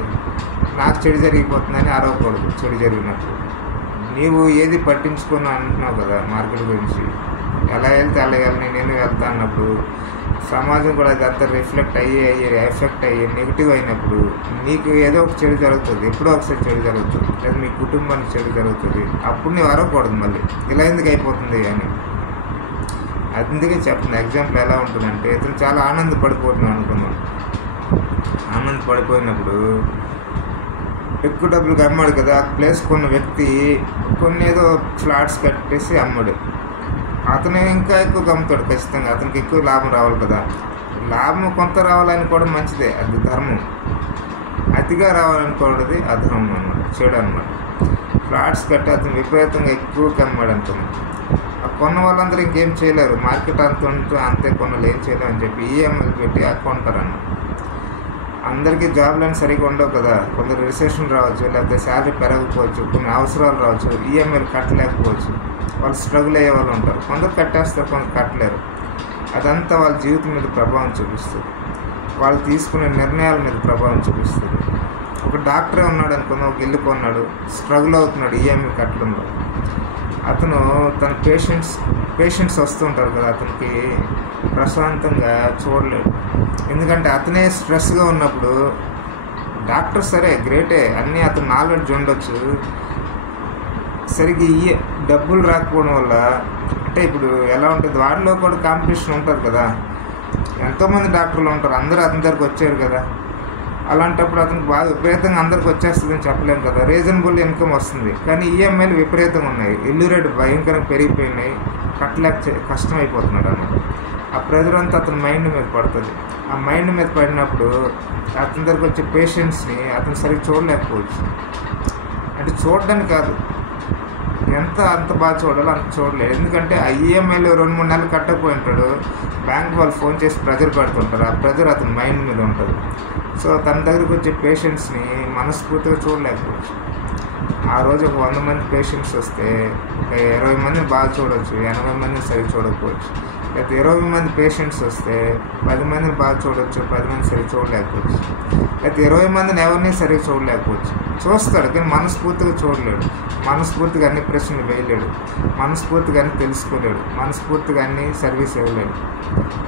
నాకు చెడు జరిగిపోతుందని అరవకూడదు. చెడు జరిగినప్పుడు నీవు ఏది పట్టించుకొని అంటున్నావు కదా మార్కెట్ గురించి, ఎలా వెళ్తే అలా వెళ్ళి నేను వెళ్తా అన్నప్పుడు సమాజం కూడా అదంతా రిఫ్లెక్ట్ అయ్యి ఎఫెక్ట్ అయ్యి నెగిటివ్ అయినప్పుడు నీకు ఏదో ఒక చెడు జరుగుతుంది, ఎప్పుడో ఒకసారి చెడు జరుగుతుంది, లేదా మీ కుటుంబానికి చెడు జరుగుతుంది. అప్పుడు నీవు అరవకూడదు మళ్ళీ ఇలా ఎందుకు అయిపోతుంది అని. అందుకే చెప్తుంది. ఎగ్జాంపుల్ ఎలా ఉంటుందంటే, ఇతను చాలా ఆనందపడిపోతున్నాను అనుకున్నాం. ఆనందపడిపోయినప్పుడు ఎక్కువ డబ్బులకి అమ్మాడు కదా, ప్లేస్ కొన్న వ్యక్తి కొన్ని ఏదో ఫ్లాట్స్ కట్టేసి అమ్మాడు. అతను ఇంకా ఎక్కువ అమ్ముతాడు ఖచ్చితంగా, అతనికి ఎక్కువ లాభం రావాలి కదా. లాభం కొంత రావాలని కూడా మంచిదే, అది ధర్మం. అతిగా రావాలనుకోవడది అధర్మం అన్నమాట, చెడు అన్నమాట. ఫ్లాట్స్ కట్టి అతను విపరీతంగా ఎక్కువగా అమ్మాడు అనుకున్నాం. కొన్న వాళ్ళందరూ ఇంకేం చేయలేరు, మార్కెట్ అంతే కొన్నలు ఏం చేయలేరు అని చెప్పి ఈఎంఐలు పెట్టి కొంటారన్నమాట. అందరికీ జాబ్లని సరిగ్గా ఉండవు కదా, కొందరు రిసెషన్ రావచ్చు, లేకపోతే శాలరీ పెరగకపోవచ్చు, కొన్ని అవసరాలు రావచ్చు, ఈఎంఐలు కట్టలేకపోవచ్చు, వాళ్ళు స్ట్రగుల్ అయ్యే వాళ్ళు ఉంటారు. కొందరు కట్టేస్తారు, కొందరు కట్టలేరు. అదంతా వాళ్ళ జీవితం మీద ప్రభావం చూపిస్తుంది, వాళ్ళు తీసుకునే నిర్ణయాల మీద ప్రభావం చూపిస్తుంది. ఒక డాక్టరే ఉన్నాడు అనుకుందాం, ఒక ఇల్లు కొన్నాడు, స్ట్రగుల్ అవుతున్నాడు ఈఎంఐ కట్టడంలో. అతను తన పేషెంట్స్ వస్తుంటారు కదా, అతనికి ప్రశాంతంగా చూడలేడు. ఎందుకంటే అతనే స్ట్రెస్గా ఉన్నప్పుడు డాక్టర్ సరే గ్రేటే, అన్నీ అతను నాలెడ్జ్ ఉండొచ్చు, సరిగ్గా డబ్బులు రాకపోవడం వల్ల అంటే ఇప్పుడు ఎలా ఉంటుంది, వాడిలో కూడా కాంపిటీషన్ ఉంటుంది కదా, ఎంతోమంది డాక్టర్లు ఉంటారు, అందరూ అతని దగ్గరికి వచ్చారు కదా. అలాంటప్పుడు అతనికి బాగా విపరీతంగా అందరికి వచ్చేస్తుందని చెప్పలేము కదా. రీజనబుల్ ఇన్కమ్ వస్తుంది, కానీ ఈఎంఐలు విపరీతంగా ఉన్నాయి, ఇల్లు రేటు భయంకరంగా పెరిగిపోయినాయి, కష్టం అయిపోతున్నాడు అన్నమాట. ఆ ప్రెజర్ అంతా అతని మైండ్ మీద పడుతుంది. ఆ మైండ్ మీద పడినప్పుడు అతని దగ్గరికి వచ్చే పేషెంట్స్ని అతను సరిగ్గా చూడలేకపోవచ్చు. అంటే చూడడానికి కాదు, అంత బాగా చూడాలో అంత చూడలేదు. ఎందుకంటే ఆ ఈఎంఐలు 2-3 నెలలు కట్టకపోయి ఉంటాడు, బ్యాంక్ వాళ్ళు ఫోన్ చేసి ప్రెజర్ పెడుతుంటారు, ఆ ప్రెజర్ అతని మైండ్ మీద ఉంటుంది. సో తన దగ్గరికి వచ్చే పేషెంట్స్ని మనస్ఫూర్తిగా చూడలేకపోవచ్చు. ఆ రోజు ఒక 100 మంది పేషెంట్స్ వస్తే ఒక 20 మందిని బాగా చూడవచ్చు, 80 మందిని సరిగ్గా చూడకపోవచ్చు. లేకపోతే 20 మంది పేషెంట్స్ వస్తే 10 మందిని బాగా చూడవచ్చు, 10 మంది సరిగ్గా చూడలేకపోవచ్చు. అయితే 20 మందిని ఎవరిని సరిగ్గా చూడలేకపోవచ్చు. చూస్తాడు కానీ మనస్ఫూర్తిగా చూడలేడు, మనస్ఫూర్తిగా అన్ని ప్రశ్నలు వేయలేడు, మనస్ఫూర్తిగా అన్ని తెలుసుకోలేడు, మనస్ఫూర్తిగా అన్ని సర్వీస్ ఇవ్వలేడు.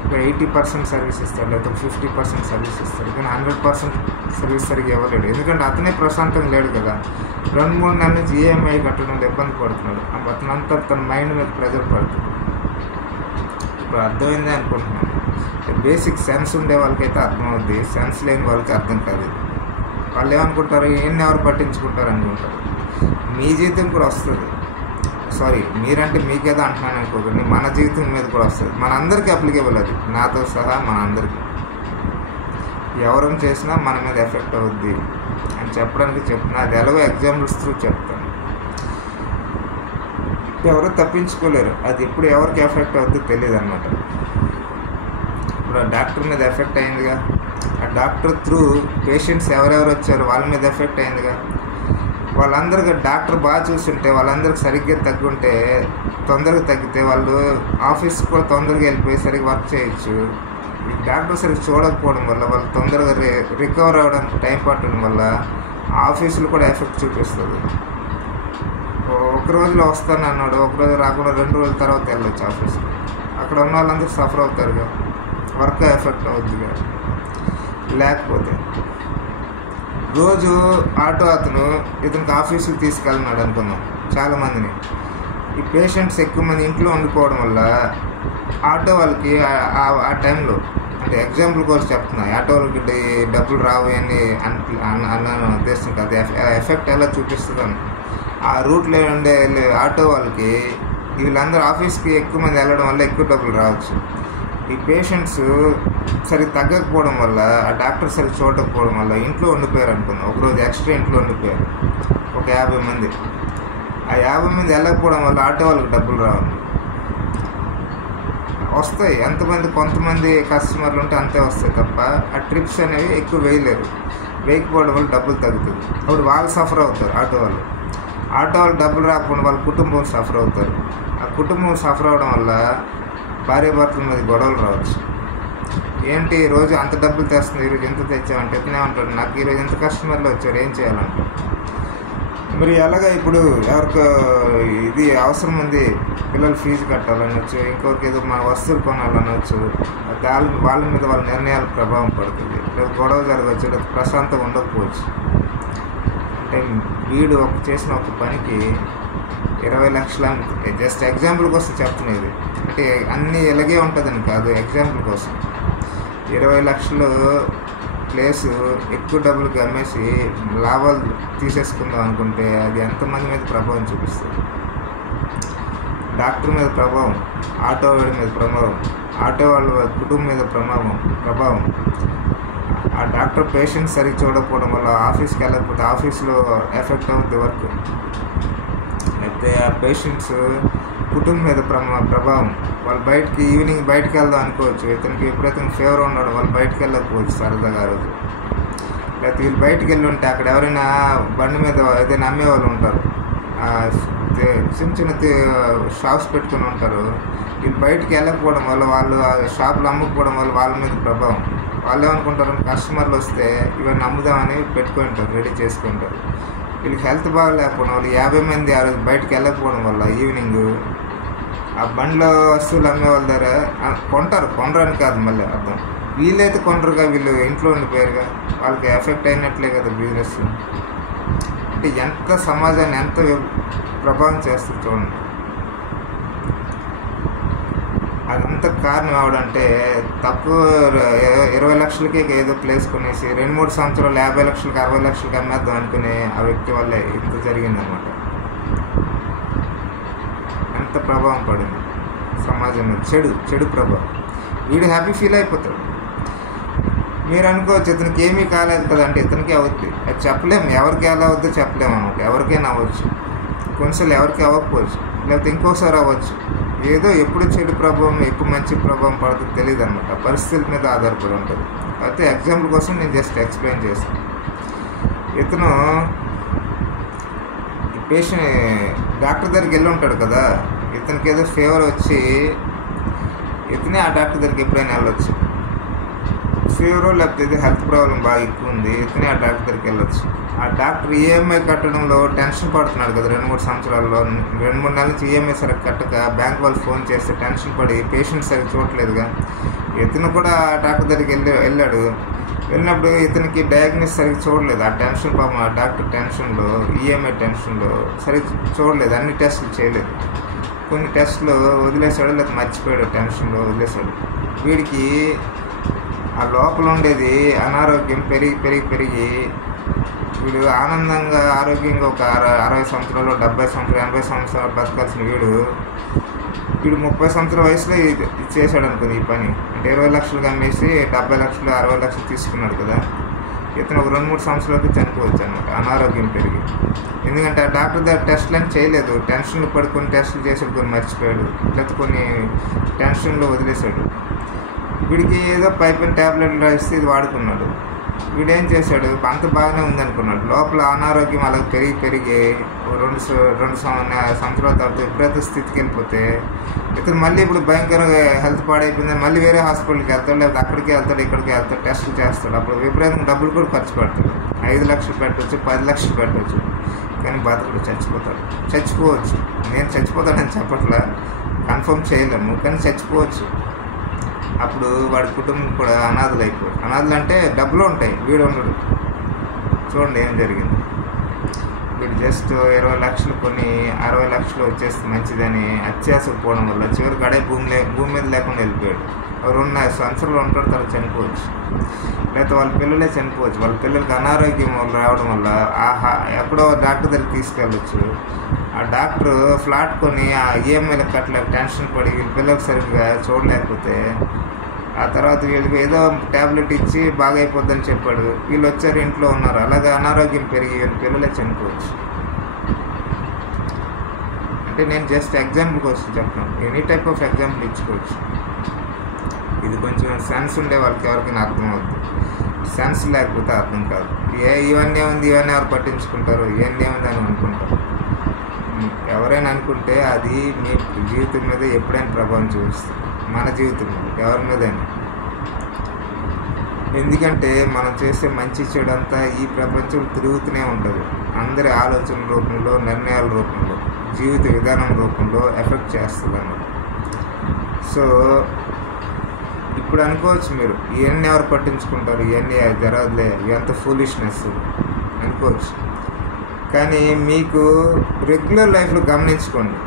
ఇప్పుడు 80% సర్వీస్ ఇస్తాడు, లేకపోతే 50% సర్వీస్ ఇస్తాడు, కానీ 100% సర్వీస్ సరిగ్గా ఇవ్వలేడు. ఎందుకంటే అతనే ప్రశాంతంగా లేడు కదా. 2-3 నెలల నుంచి ఈఎంఐ కట్టడంలో ఇబ్బంది పడుతున్నాడు. అతనంతా తన మైండ్ మీద ప్రెజర్ పడుతుంది. ఇప్పుడు అర్థమైందే అనుకుంటున్నాను. బేసిక్ సెన్స్ ఉండే వాళ్ళకైతే అర్థమవుద్ది, సెన్స్ లేని వాళ్ళకి అర్థం కాదు. వాళ్ళు ఏమనుకుంటారు, ఈయన్ని ఎవరు పట్టించుకుంటారు అనుకుంటారు. మీ జీవితం కూడా వస్తుంది, సారీ మీరంటే మీకేదో అంటున్నాను అనుకోకండి, మన జీవితం మీద కూడా వస్తుంది. మనందరికీ అప్లికేబుల్ అది, నాతో సహా మనందరికీ. ఎవరం చేసినా మన మీద ఎఫెక్ట్ అవుద్ది అని చెప్పడానికి చెప్తున్నా. అది ఎలాగో ఎగ్జాంపుల్స్ త్రూ చెప్తాను. ఎవరు తప్పించుకోలేరు, అది ఎప్పుడు ఎవరికి ఎఫెక్ట్ అవుద్దో తెలియదు అన్నమాట. ఇప్పుడు ఆ డాక్టర్ మీద ఎఫెక్ట్ అయిందిగా, ఆ డాక్టర్ త్రూ పేషెంట్స్ ఎవరెవరు వచ్చారు వాళ్ళ మీద ఎఫెక్ట్ అయిందిగా. వాళ్ళందరికీ డాక్టర్ బాగా చూస్తుంటే, వాళ్ళందరికీ సరిగ్గా తగ్గుంటే, తొందరగా తగ్గితే వాళ్ళు ఆఫీస్కి కూడా తొందరగా వెళ్ళిపోయి సరిగ్గా వర్క్ చేయొచ్చు. ఈ డాక్టర్ సరిగ్గా చూడకపోవడం వల్ల వాళ్ళు తొందరగా రికవర్ అవ్వడానికి టైం పట్టడం వల్ల ఆఫీసులు కూడా ఎఫెక్ట్ చూపిస్తుంది. ఒక రోజులో వస్తాను అన్నాడు, ఒక రోజు రాకుండా 2 రోజుల తర్వాత వెళ్ళొచ్చు ఆఫీస్కి. అక్కడ ఉన్న వాళ్ళందరూ సఫర్ అవుతారుగా, వర్క్ ఎఫెక్ట్ అవుద్దిగా. లేకపోతే రోజు ఆటో అతను ఇతనికి ఆఫీసుకి తీసుకెళ్ళినాడు అనుకుందాం చాలామందిని. ఈ పేషెంట్స్ ఎక్కువ మంది ఇంట్లో ఉండిపోవడం వల్ల ఆటో వాళ్ళకి ఆ టైంలో, అంటే ఎగ్జాంపుల్ కోసం చెప్తున్నా, ఆటో వాళ్ళకి డబ్బులు రావు అని అన్నాను ఉద్దేశం కాదు. ఎఫెక్ట్ ఎలా చూపిస్తుందని ఆ రూట్లో ఉండే ఆటో వాళ్ళకి వీళ్ళందరూ ఆఫీస్కి ఎక్కువ మంది వెళ్ళడం వల్ల ఎక్కువ డబ్బులు రావచ్చు. ఈ పేషెంట్స్ సరిగ్గా తగ్గకపోవడం వల్ల, ఆ డాక్టర్ సరిగ్గా చూడకపోవడం వల్ల ఇంట్లో ఉండిపోయారు అనుకుందాం. ఒకరోజు ఎక్స్ట్రా ఇంట్లో ఉండిపోయారు ఒక 50 మంది. ఆ 50 మంది వెళ్ళకపోవడం వల్ల ఆటో వాళ్ళకి డబ్బులు రావాలి. వస్తాయి ఎంతమంది, కొంతమంది కస్టమర్లు ఉంటే అంతే వస్తాయి తప్ప ఆ ట్రిప్స్ అనేవి ఎక్కువ వేయలేరు. వేయకపోవడం వల్ల డబ్బులు తగ్గుతుంది. అప్పుడు వాళ్ళు సఫర్ అవుతారు. ఆటో వాళ్ళు డబ్బులు రాకపోవడం వాళ్ళ కుటుంబం సఫర్ అవుతారు. ఆ కుటుంబం సఫర్ అవడం వల్ల భార్యాభర్తల మీద గొడవలు రావచ్చు. ఏంటి ఈరోజు అంత డబ్బులు తెస్తుంది, ఈరోజు ఎంత తెచ్చామంటే ఇతనే ఉంటాడు, నాకు ఈరోజు ఎంత కస్టమర్లు వచ్చారు, ఏం చేయాలంటే. మరి అలాగా ఇప్పుడు ఎవరికి ఇది అవసరం ఉంది, పిల్లలు ఫీజు కట్టాలనొచ్చు, ఇంకొకరికి ఏదో మన వస్తువులు కొనాలనొచ్చు, వాళ్ళ మీద వాళ్ళ నిర్ణయాల ప్రభావం పడుతుంది. లేదా గొడవ జరగవచ్చు, లేదా ప్రశాంతంగా ఉండకపోవచ్చు. అంటే వీడు చేసిన ఒక పనికి 20 లక్షల, జస్ట్ ఎగ్జాంపుల్ కోసం చెప్తున్నది. అంటే అన్నీ ఇలాగే ఉంటుందని కాదు, ఎగ్జాంపుల్ కోసం. 20 లక్షలు ప్లేసు ఎక్కువ డబ్బులకి అమ్మేసి లాభాలు తీసేసుకుందాం అనుకుంటే అది ఎంతమంది మీద ప్రభావం చూపిస్తుంది. డాక్టర్ మీద ప్రభావం, ఆటో వాడి మీద ప్రభావం, ఆటో వాళ్ళ కుటుంబం మీద ప్రభావం. ఆ డాక్టర్ పేషెంట్స్ సరిగ్గా చూడకపోవడం వల్ల ఆఫీస్కి వెళ్ళకపోతే ఆఫీస్లో ఎఫెక్ట్ అవుతుంది వర్క్. అయితే ఆ పేషెంట్స్ కుటుంబం మీద ప్రభావం. వాళ్ళు ఈవినింగ్ బయటకు వెళ్దాం అనుకోవచ్చు, ఇతనికి ఎప్పుడైతే ఫేవర్ ఉన్నాడో వాళ్ళు బయటకు వెళ్ళకపోవచ్చు సరదాగా రోజు. లేకపోతే వీళ్ళు బయటకు వెళ్ళి ఉంటే అక్కడ ఎవరైనా బండి మీద ఏదైనా అమ్మేవాళ్ళు ఉంటారు, చిన్న షాప్స్ పెట్టుకుని ఉంటారు. వీళ్ళు బయటికి వెళ్ళకపోవడం వల్ల, వాళ్ళు షాపులు అమ్ముకోవడం వల్ల వాళ్ళ మీద ప్రభావం. వాళ్ళు ఏమనుకుంటారు, కస్టమర్లు వస్తే ఇవన్నీ అమ్ముదామని పెట్టుకుంటారు, రెడీ చేసుకుంటారు. వీళ్ళకి హెల్త్ బాగాలేకపోవడం వల్ల 50 మంది ఆ రోజు బయటకు వెళ్ళకపోవడం వల్ల ఈవినింగ్ ఆ బండిలో వస్తువులు అమ్మే వాళ్ళ దగ్గర కొనరని కాదు మళ్ళీ అర్థం, వీళ్ళైతే కొనరుగా, వీళ్ళు ఇంట్లో ఉండిపోయారుగా, వాళ్ళకి ఎఫెక్ట్ అయినట్లే కదా బిజినెస్. అంటే ఎంత సమాజాన్ని ఎంత ప్రభావం చేస్తుంది చూడండి. అదంతా కారణం ఎవడంటే తక్కువ 20 లక్షలకి ఏదో ప్లేస్ కొనేసి 2-3 సంవత్సరాలు 50 లక్షలకి 60 లక్షలకి అమ్మేద్దాం అనుకునే ఆ వ్యక్తి వల్లే ఇంత జరిగిందనమాట. ఎంత ప్రభావం పడింది సమాజం మీద, చెడు ప్రభావం. వీడు హ్యాపీ ఫీల్ అయిపోతాడు. మీరు అనుకోవచ్చు ఇతనికి ఏమీ కాలేదు కదా అంటే, ఇతనికి అవుద్ది, అది చెప్పలేము. ఎవరికి ఎలా అవుద్దో చెప్పలేము అనమాట. ఎవరికైనా అవ్వచ్చు, కొన్నిసార్లు ఎవరికి అవ్వకపోవచ్చు, లేకపోతే ఇంకోసారి అవ్వచ్చు. ఏదో ఎప్పుడు చెడు ప్రభావం ఎప్పుడు మంచి ప్రభావం పడుతుందో తెలియదు అనమాట. పరిస్థితుల మీద ఆధారపడి ఉంటుంది. అయితే ఎగ్జాంపుల్ కోసం నేను జస్ట్ ఎక్స్ప్లెయిన్ చేస్తాను. ఇతను డాక్టర్ దగ్గరికి వెళ్ళి ఉంటాడు కదా, ఇతనికి ఏదో ఫీవర్ వచ్చి ఇతనే ఆ డాక్టర్ దగ్గరికి ఎప్పుడైనా వెళ్ళొచ్చు. ఫీవర్ లేకపోతే ఇది హెల్త్ ప్రాబ్లం బాగా ఎక్కువ ఉంది, ఇతనే ఆ డాక్టర్ దగ్గరికి వెళ్ళొచ్చు. ఆ డాక్టర్ ఈఎంఐ కట్టడంలో టెన్షన్ పడుతున్నాడు కదా, 2-3 సంవత్సరాల్లో 2-3 నెలల నుంచి ఈఎంఐ సరిగ్గా కట్టక బ్యాంక్ వాళ్ళు ఫోన్ చేస్తే టెన్షన్ పడి పేషెంట్ సరిగ్గా చూడలేదుగా. ఇతను కూడా ఆ డాక్టర్ దగ్గరికి వెళ్ళాడు. వెళ్ళినప్పుడు ఇతనికి డయాగ్నోస్ సరిగ్గా చూడలేదు. ఆ టెన్షన్ పాపం ఆ డాక్టర్ టెన్షన్లో, ఈఎంఐ టెన్షన్లో సరిగ్గా చూడలేదు, అన్ని టెస్టులు చేయలేదు. కొన్ని టెస్టులు వదిలేశాడు, లేదా మర్చిపోయాడు, టెన్షన్లో వదిలేశాడు. వీడికి ఆ లోపల ఉండేది అనారోగ్యం పెరిగి వీడు ఆనందంగా ఆరోగ్యంగా ఒక 60 సంవత్సరాలు, 70 సంవత్సరాలు, 80 సంవత్సరాలు బతకాల్సిన వీడు 30 సంవత్సరాల వయసులో ఇది చేశాడు అనుకుంది ఈ పని. అంటే 20 లక్షలు అమ్మేసి 70 లక్షలు 60 లక్షలు తీసుకున్నాడు కదా. ఇతను ఒక 2-3 సంవత్సరాలకి చనిపోవచ్చు అనమాట, అనారోగ్యం పెరిగి. ఎందుకంటే ఆ డాక్టర్ దగ్గర టెస్టులు అని చేయలేదు, టెన్షన్లు పడి కొన్ని టెస్టులు చేసాడు, కొన్ని మర్చిపోయాడు, లేకపోతే కొన్ని టెన్షన్లో వదిలేశాడు. వీడికి ఏదో పైపైన ట్యాబ్లెట్లు రాయిస్తే ఇది వాడుకున్నాడు. వీడేం చేశాడు, అంత బాగానే ఉందనుకున్నాడు, లోపల అనారోగ్యం అలా పెరిగి 2 సంవత్సరాల తర్వాత విపరీత స్థితికి వెళ్ళిపోతే ఇతను మళ్ళీ ఇప్పుడు భయంకరంగా హెల్త్ పాడైపోయింది, మళ్ళీ వేరే హాస్పిటల్కి వెళ్తాడు, లేకపోతే అక్కడికి వెళ్తాడు, ఇక్కడికి వెళ్తాడు, టెస్టులు చేస్తాడు. అప్పుడు విపరీతంగా డబ్బులు కూడా ఖర్చు పెడతాడు. 5 లక్షలు పెట్టవచ్చు, 10 లక్షలు పెట్టవచ్చు, కానీ బతకడు, చచ్చిపోవచ్చు. నేను చచ్చిపోతానని చెప్పట్లా, కన్ఫర్మ్ చేయలేము, కానీ చచ్చిపోవచ్చు. అప్పుడు వాడి కుటుంబం కూడా అనాథలు అయిపోయాడు. అనాథలు అంటే డబ్బులు ఉంటాయి, వీడు ఉండడు. చూడండి ఏం జరిగింది. వీడు జస్ట్ 20 లక్షలు కొని 60 లక్షలు వచ్చేస్తే మంచిదని అత్యాసకు పోవడం వల్ల చివరికి అడే భూమి మీద లేకుండా వెళ్ళిపోయాడు. 2 సంవత్సరాలు ఉంటాడు, తర్వాత చనిపోవచ్చు, లేకపోతే వాళ్ళ పిల్లలే చనిపోవచ్చు. వాళ్ళ పిల్లలకి అనారోగ్యం రావడం వల్ల ఎక్కడో డాక్టర్ దగ్గరికి తీసుకెళ్ళచ్చు. ఆ డాక్టర్ ఫ్లాట్ కొని ఆ ఈఎంఐలకు కట్టలేక టెన్షన్ పడి వీళ్ళ పిల్లలకు సరిగ్గా చూడలేకపోతే ఆ తర్వాత వీళ్ళకి ఏదో ట్యాబ్లెట్ ఇచ్చి బాగా అయిపోద్దని చెప్పాడు. వీళ్ళు వచ్చారు, ఇంట్లో ఉన్నారు, అలాగే అనారోగ్యం పెరిగి వీళ్ళ పిల్లలే చనిపోవచ్చు. అంటే నేను జస్ట్ ఎగ్జాంపుల్ కోసం చెప్తాను, ఎనీ టైప్ ఆఫ్ ఎగ్జాంపుల్ ఇచ్చుకోవచ్చు. ఇది కొంచెం సెన్స్ ఉండే వాళ్ళకి ఎవరికైనా అర్థం అవుతుంది, సెన్స్ లేకపోతే అర్థం కాదు. ఇవన్నీ ఉంది, ఇవన్నీ ఎవరు పట్టించుకుంటారు, ఇవన్నీ ఏముంది అని అనుకుంటారు. ఎవరైనా అనుకుంటే అది మీ జీవితం మీద ఎప్పుడైనా ప్రభావం చూపిస్తుంది, మన జీవితం మీద, ఎవరి మీదైనా. ఎందుకంటే మనం చేసే మంచి చెడు అంతా ఈ ప్రపంచం తిరుగుతూనే ఉంటుంది. అందరి ఆలోచన రూపంలో, నిర్ణయాల రూపంలో, జీవిత విధానం రూపంలో ఎఫెక్ట్ చేస్తుంది అన్నమాట. సో ఇప్పుడు అనుకోవచ్చు మీరు, ఇవన్నీ ఎవరు పట్టించుకుంటారు, ఇవన్నీ జరగదులే, ఇవంతా ఫూలిష్నెస్ అనుకోవచ్చు. కానీ మీకు రెగ్యులర్ లైఫ్లో గమనించుకోండి,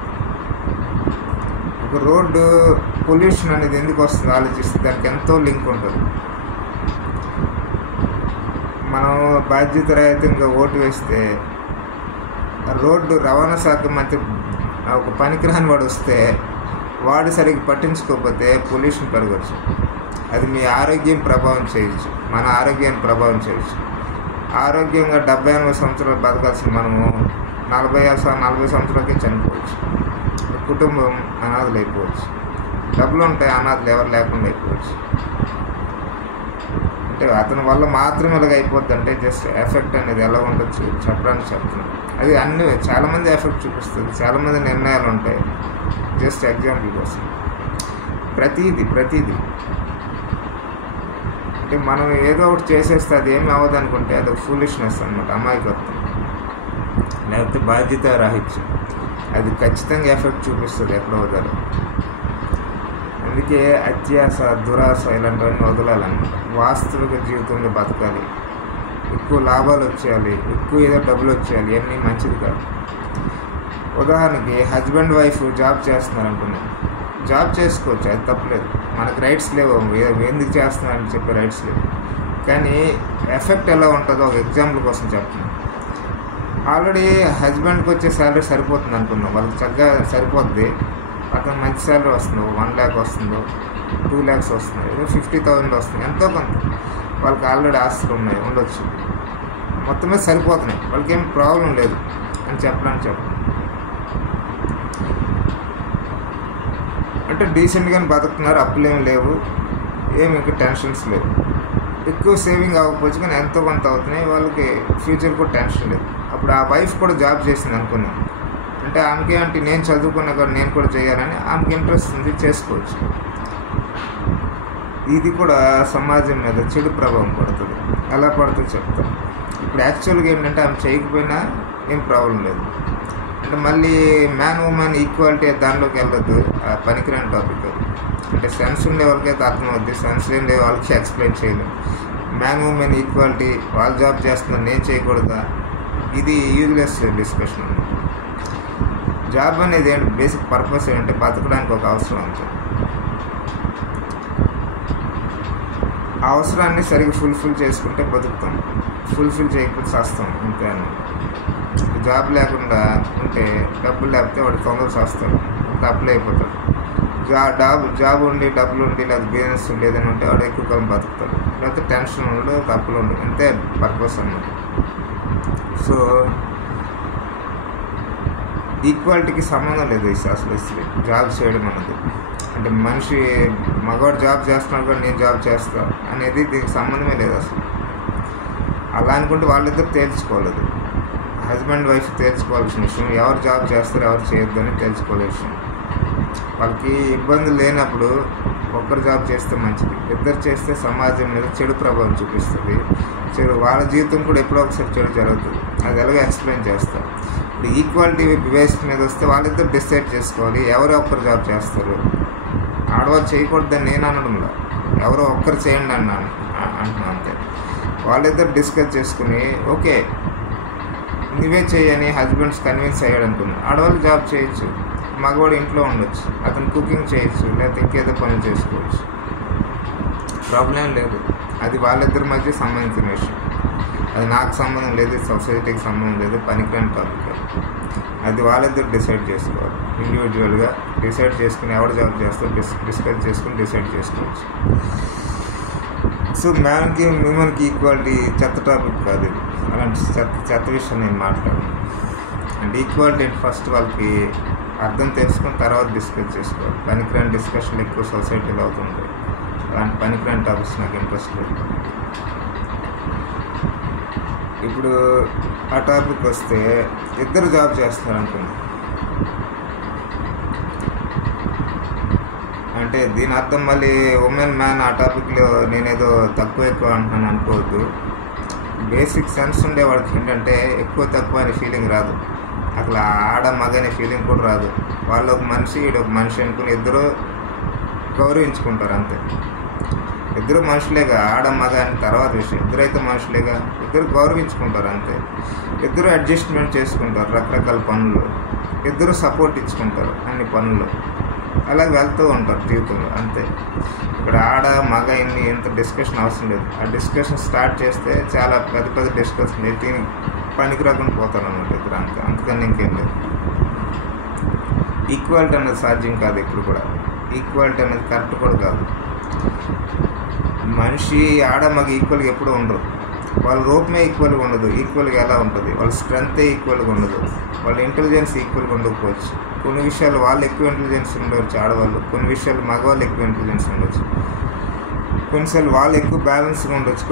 ఒక రోడ్డు పొల్యూషన్ అనేది ఎందుకు వస్తుంది ఆలోచిస్తే దానికి ఎంతో లింక్ ఉంటుంది. మనం బాధ్యతారహితంగా ఓటు వేస్తే రోడ్డు రవాణా శాఖ మంత్రి ఒక పనికిరాని వాడు వస్తే వాడు సరిగ్గా పట్టించుకోకపోతే పొల్యూషన్ పెరగచ్చు. అది మీ ఆరోగ్యం ప్రభావం చేయొచ్చు, మన ఆరోగ్యాన్ని ప్రభావం చేయొచ్చు. ఆరోగ్యంగా 70-80 సంవత్సరాలు బతకాల్సిన మనము 40 సంవత్సరాలకి చనిపోవచ్చు. కుటుంబం అనాథలు అయిపోవచ్చు. డబ్బులు ఉంటాయి, అనాథలు ఎవరు లేకుండా అయిపోవచ్చు. అంటే అతని వల్ల మాత్రమే ఇలాగ అయిపోద్ది అంటే జస్ట్ ఎఫెక్ట్ అనేది ఎలా ఉండొచ్చు చెప్పడానికి చెప్తున్నాను. అది అన్ని చాలామంది ఎఫెక్ట్ చూపిస్తుంది, చాలామంది నిర్ణయాలు ఉంటాయి. జస్ట్ ఎగ్జాంపుల్ కోసం ప్రతీది అంటే మనం ఏదో ఒకటి చేసేస్తే అది ఏమి అవ్వదు అనుకుంటే అది ఫూలిష్నెస్ అన్నమాట, అమాయకత్వం, లేకపోతే బాధ్యత రాహిత్యం. అది ఖచ్చితంగా ఎఫెక్ట్ చూపిస్తుంది ఎక్కడో వదలు. అందుకే అత్యాస, దురాశ ఇలాంటివన్నీ వదలాలన్నమాట. వాస్తవిక జీవితంలో బతకాలి, ఎక్కువ లాభాలు వచ్చేయాలి, ఎక్కువ ఏదో డబ్బులు వచ్చేయాలి, ఇవన్నీ మంచిది కాదు. ఉదాహరణకి హస్బెండ్ వైఫ్ జాబ్ చేస్తున్నారు అనుకున్నాం, జాబ్ చేసుకోవచ్చు, అది తప్పలేదు, మనకు రైట్స్ లేవు, ఎందుకు చేస్తున్నారని చెప్పే రైట్స్ లేవు. కానీ ఎఫెక్ట్ ఎలా ఉంటుందో ఒక ఎగ్జాంపుల్ కోసం చెప్తున్నాను. ఆల్రెడీ హస్బెండ్కి వచ్చే శాలరీ సరిపోతుంది అనుకున్నాం, వాళ్ళకి చక్కగా సరిపోద్ది, అతను మంచి శాలరీ వస్తుందో 1 lakh వస్తుందో 2 lakhs వస్తుంది, ఏదో 50,000 వస్తుంది, ఎంతో కొంత వాళ్ళకి ఆల్రెడీ ఆస్తులు ఉన్నాయి, ఉండొచ్చు, మొత్తమే సరిపోతున్నాయి, వాళ్ళకి ఏం ప్రాబ్లం లేదు అని చెప్పడానికి అంటే డీసెంట్గానే బతుకుతున్నారు, అప్పులేం లేవు, ఏమి ఇంకా టెన్షన్స్ లేవు, ఎక్కువ సేవింగ్ అవ్వకపోవచ్చు కానీ ఎంతో కొంత అవుతున్నాయి, వాళ్ళకి ఫ్యూచర్ కూడా టెన్షన్ లేదు. అప్పుడు ఆ వైఫ్ కూడా జాబ్ చేసింది అనుకున్నాం అంటే ఆమెకి అంటే నేను చదువుకున్నా కూడా నేను కూడా చేయాలని ఆమెకి ఇంట్రెస్ట్ ఉంది, చేసుకోవచ్చు. ఇది కూడా సమాజం మీద చెడు ప్రభావం పడుతుంది. ఎలా పడుతుంది చెప్తాం. ఇప్పుడు యాక్చువల్గా ఏంటంటే ఆమె చేయకపోయినా ఏం ప్రాబ్లం లేదు. అంటే మళ్ళీ మ్యాన్ ఉమెన్ ఈక్వాలిటీ దానిలోకి వెళ్ళొద్దు, పనికిరాని టాపిక్. అంటే సెన్స్ ఉండే వాళ్ళకైతే అర్థమవుద్ది, సెన్స్ ఉండే వాళ్ళకి ఎక్స్ప్లెయిన్ చేయలేము. మ్యాన్ ఉమెన్ ఈక్వాలిటీ, వాళ్ళు జాబ్ చేస్తున్నారు నేను చేయకూడదా, ఇది యూజ్లెస్ డిస్కషన్. జాబ్ అనేది ఏంటి, బేసిక్ పర్పస్ ఏంటంటే బతకడానికి ఒక అవసరం అంతే. ఆ అవసరాన్ని సరిగ్గా ఫుల్ఫిల్ చేసుకుంటే బతుకుతాం, ఫుల్ఫిల్ చేయకపోతే చేస్తాం అంతే అన్నమాట. జాబ్ లేకుండా ఉంటే డబ్బులు లేకపోతే వాడు తొందరగా చేస్తాడు, అప్లై అయిపోతాడు. జాబ్ ఉండి డబ్బులు ఉండి లేదా బిజినెస్ ఉండి ఏదైనా ఉంటే వాడు ఎక్కువ కాలం బతుకుతాడు, లేకపోతే టెన్షన్ ఉండు తప్పులు ఉండు, అంతే పర్పస్ అన్నమాట. సో ఈక్వాలిటీకి సంబంధం లేదు అసలు జాబ్ చేయడం అన్నది. అంటే మనిషి మగవాడు జాబ్ చేస్తున్నాడు కూడా నేను జాబ్ చేస్తా అనేది దీనికి సంబంధమే లేదు అసలు. అలా అనుకుంటే వాళ్ళిద్దరు తేల్చుకోలేదు, హస్బెండ్ వైఫ్ తేల్చుకోవాల్సిన విషయం. ఎవరు జాబ్ చేస్తారు ఎవరు చేయొద్దు అని తేల్చుకోవాల్సిన విషయం. వాళ్ళకి ఇబ్బందులు లేనప్పుడు ఒక్కరు జాబ్ చేస్తే మంచిది, ఇద్దరు చేస్తే సమాజం మీద చెడు ప్రభావం చూపిస్తుంది. వాళ్ళ జీవితం కూడా ఎప్పుడో ఒకసారి చెడు జరుగుతుంది, అది ఎలాగో ఎక్స్ప్లెయిన్ చేస్తారు. ఇప్పుడు ఈక్వాలిటీ బేస్ మీద వస్తే వాళ్ళిద్దరు డిసైడ్ చేసుకోవాలి ఎవరో ఒక్కరు జాబ్ చేస్తారు. ఆడవాళ్ళు చేయకూడదని నేను అనడంలో, ఎవరో ఒక్కరు చేయండి అంటున్నాను అంతే. వాళ్ళిద్దరు డిస్కస్ చేసుకుని ఓకే నువ్వే చేయని హస్బెండ్స్ కన్విన్స్ అయ్యాడు అనుకున్నాను. ఆడవాళ్ళు జాబ్ చేయొచ్చు, మగవాడు ఇంట్లో ఉండొచ్చు, అతను కుకింగ్ చేయొచ్చు, లేకపోతే ఇంకేదో పనులు చేసుకోవచ్చు, ప్రాబ్లం లేదు. అది వాళ్ళిద్దరి మధ్య సంబంధించిన విషయం, అది నాకు సంబంధం లేదు, సొసైటీకి సంబంధం లేదు, పనికిరాని టాపిక్. అది వాళ్ళిద్దరు డిసైడ్ చేసుకోవాలి, ఇండివిజువల్గా డిసైడ్ చేసుకుని ఎవరు జాబ్ చేస్తారో డిస్కస్ చేసుకుని డిసైడ్ చేసుకోవచ్చు. సో మ్యాన్కి ఉమెన్కి ఈక్వాలిటీ చెత్త టాపిక్ కాదు ఇది, అలాంటి చెత్త విషయం నేను మాట్లాడను. అండ్ ఈక్వాలిటీ ఫస్ట్ వాళ్ళకి అర్థం తెలుసుకుని తర్వాత డిస్కస్ చేసుకోవాలి. పనికిరాని డిస్కషన్లు ఎక్కువ సొసైటీలో అవుతుంటాయి, అలాంటి పనికిరాని టాపిక్స్ నాకు ఇంట్రెస్ట్ లేదు. ఇప్పుడు ఆ టాపిక్ వస్తే ఇద్దరు జాబ్ చేస్తున్నారు అనుకున్నాను. అంటే దీని అర్థం మళ్ళీ ఉమెన్ మ్యాన్ ఆ టాపిక్లో నేనేదో తక్కువ ఎక్కువ అంటున్నాను అనుకోవద్దు. బేసిక్ సెన్స్ ఉండే వాడికి ఏంటంటే ఎక్కువ తక్కువ అనే ఫీలింగ్ రాదు, అట్లా ఆడ మగ అనే ఫీలింగ్ కూడా రాదు. వాళ్ళు ఒక మనిషి ఈడు ఒక మనిషి అనుకుని ఇద్దరు గౌరవించుకుంటారు అంతే. ఇద్దరు మనుషులేగా, ఆడ మగ అని తర్వాత విషయం, ఇద్దరైతే మనుషులేగా, ఇద్దరు గౌరవించుకుంటారు అంతే. ఇద్దరు అడ్జస్ట్మెంట్ చేసుకుంటారు రకరకాల పనులు, ఇద్దరు సపోర్ట్ ఇచ్చుకుంటారు అన్ని పనులు, అలాగే వెళ్తూ ఉంటారు జీవితంలో అంతే. ఇక్కడ ఆడ మగ ఇంత డిస్కషన్ అవసరం లేదు. ఆ డిస్కషన్ స్టార్ట్ చేస్తే చాలా పెద్ద పెద్ద డిస్కషన్ అయితే పనికి రాకుండా పోతారు అన్నమాట ఇద్దరు అంతే, అంతకన్నా ఇంకేం లేదు. ఈక్వాలిటీ అనేది సాధ్యం కాదు ఇప్పుడు కూడా, ఈక్వాలిటీ అనేది కరెక్ట్ కూడా కాదు. మనిషి ఆడ మగ ఈక్వల్గా ఎప్పుడూ ఉండరు, వాళ్ళ రూపమే ఈక్వల్గా ఉండదు. ఈక్వల్గా ఎలా ఉంటుంది, వాళ్ళ స్ట్రెంగ్తే ఈక్వల్గా ఉండదు, వాళ్ళ ఇంటెలిజెన్స్ ఈక్వల్గా ఉండకపోవచ్చు. కొన్ని విషయాలు వాళ్ళు ఎక్కువ ఇంటెలిజెన్స్ ఉండవచ్చు ఆడవాళ్ళు, కొన్ని విషయాలు మగవాళ్ళు ఎక్కువ ఇంటెలిజెన్స్ ఉండొచ్చు, కొన్నిసార్లు వాళ్ళు ఎక్కువ బ్యాలెన్స్గా ఉండొచ్చు,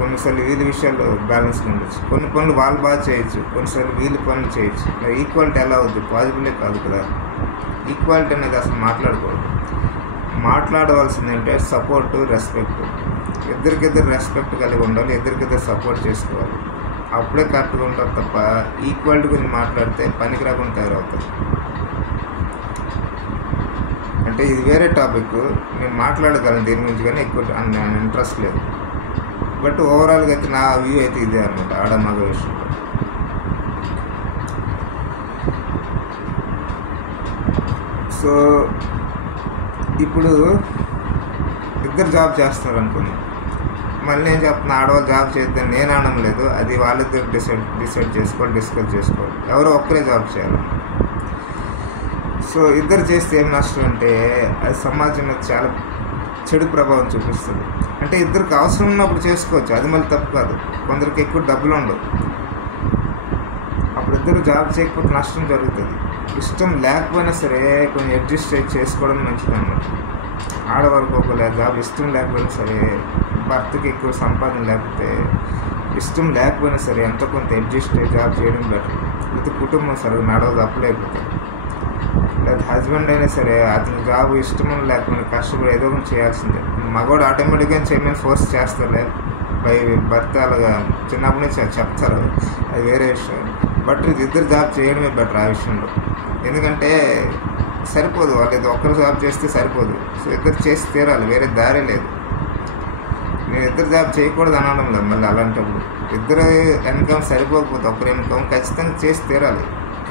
కొన్నిసార్లు వీళ్ళ విషయాలు బ్యాలెన్స్గా ఉండొచ్చు, కొన్ని పనులు వాళ్ళు బాగా చేయొచ్చు, కొన్నిసార్లు వీళ్ళు పనులు చేయొచ్చు. ఈక్వాలిటీ ఎలా అవుద్ది, పాజిబులే కాదు కదా. ఈక్వాలిటీ అనేది అసలు మాట్లాడకూడదు. మాట్లాడవలసింది ఏంటంటే సపోర్టు, రెస్పెక్ట్. ఇద్దరికిద్దరు రెస్పెక్ట్ కలిగి ఉండాలి, ఇద్దరికిద్దరు సపోర్ట్ చేసుకోవాలి, అప్పుడే కరెక్ట్గా ఉంటారు. తప్ప ఈక్వాలిటీ గురించి మాట్లాడితే పనికి రాకుండా తయారవుతారు. అంటే ఇది వేరే టాపిక్, నేను మాట్లాడగలను దీని గురించి, కానీ ఎక్కువ ఇంట్రెస్ట్ లేదు. బట్ ఓవరాల్గా అయితే నా వ్యూ అయితే ఇదే అనమాట ఆడ మగ విషయంలో. సో ఇప్పుడు ఇద్దరు జాబ్ చేస్తున్నారు అనుకున్నాను, మళ్ళీ నేను చెప్తున్నా ఆడవాళ్ళు జాబ్ చేద్దాం నేను అనడం లేదు, అది వాళ్ళిద్దరు డిసైడ్ చేసుకోవాలి, డిస్కస్ చేసుకోవాలి, ఎవరో ఒక్కరే జాబ్ చేయాలి. సో ఇద్దరు చేస్తే ఏం నష్టం అంటే అది సమాజం మీద చాలా చెడు ప్రభావం చూపిస్తుంది. అంటే ఇద్దరికి అవసరం ఉన్నప్పుడు చేసుకోవచ్చు, అది మళ్ళీ తప్పు కాదు. కొందరికి ఎక్కువ డబ్బులు ఉండవు, అప్పుడు ఇద్దరు జాబ్ చేయకపోతే నష్టం జరుగుతుంది. ఇష్టం లేకపోయినా సరే కొంచెం అడ్జస్ట్ చేసుకోవడం మంచిది అన్నమాట. ఆడవాళ్ళకి ఒక జాబ్ ఇష్టం లేకపోయినా సరే, భర్తకి ఎక్కువ సంపాదన లేకపోతే ఇష్టం లేకపోయినా సరే ఎంతో కొంత అడ్జస్ట్ జాబ్ చేయడం బెటర్. లేకపోతే కుటుంబం సరిగ్గా నడవదు, అప్పులైపోతుంది. లేదా హస్బెండ్ అయినా సరే అతని జాబ్ ఇష్టం లేకపోయినా కష్టపడి ఏదో ఒకటి చేయాల్సిందే. మగవాడు ఆటోమేటిక్గా చేయమని ఫోర్స్ చేస్తారులే, బై బర్త్ అలాగా చిన్నప్పటి నుంచి చెప్తారు, అది వేరే విషయం. బట్ ఇద్దరు జాబ్ చేయడమే బెటర్ ఆ విషయంలో. ఎందుకంటే సరిపోదు, వాళ్ళు ఇది ఒక్కరు జాబ్ చేస్తే సరిపోదు. సో ఇద్దరు చేసి తీరాలి, వేరే దారే లేదు. నేను ఇద్దరు జాబ్ చేయకూడదు అనడం లేదు. మళ్ళీ అలాంటప్పుడు ఇద్దరు ఇన్కమ్ సరిపోకపోతే ఒకరి ఇన్కమ్ ఖచ్చితంగా చేసి తీరాలి.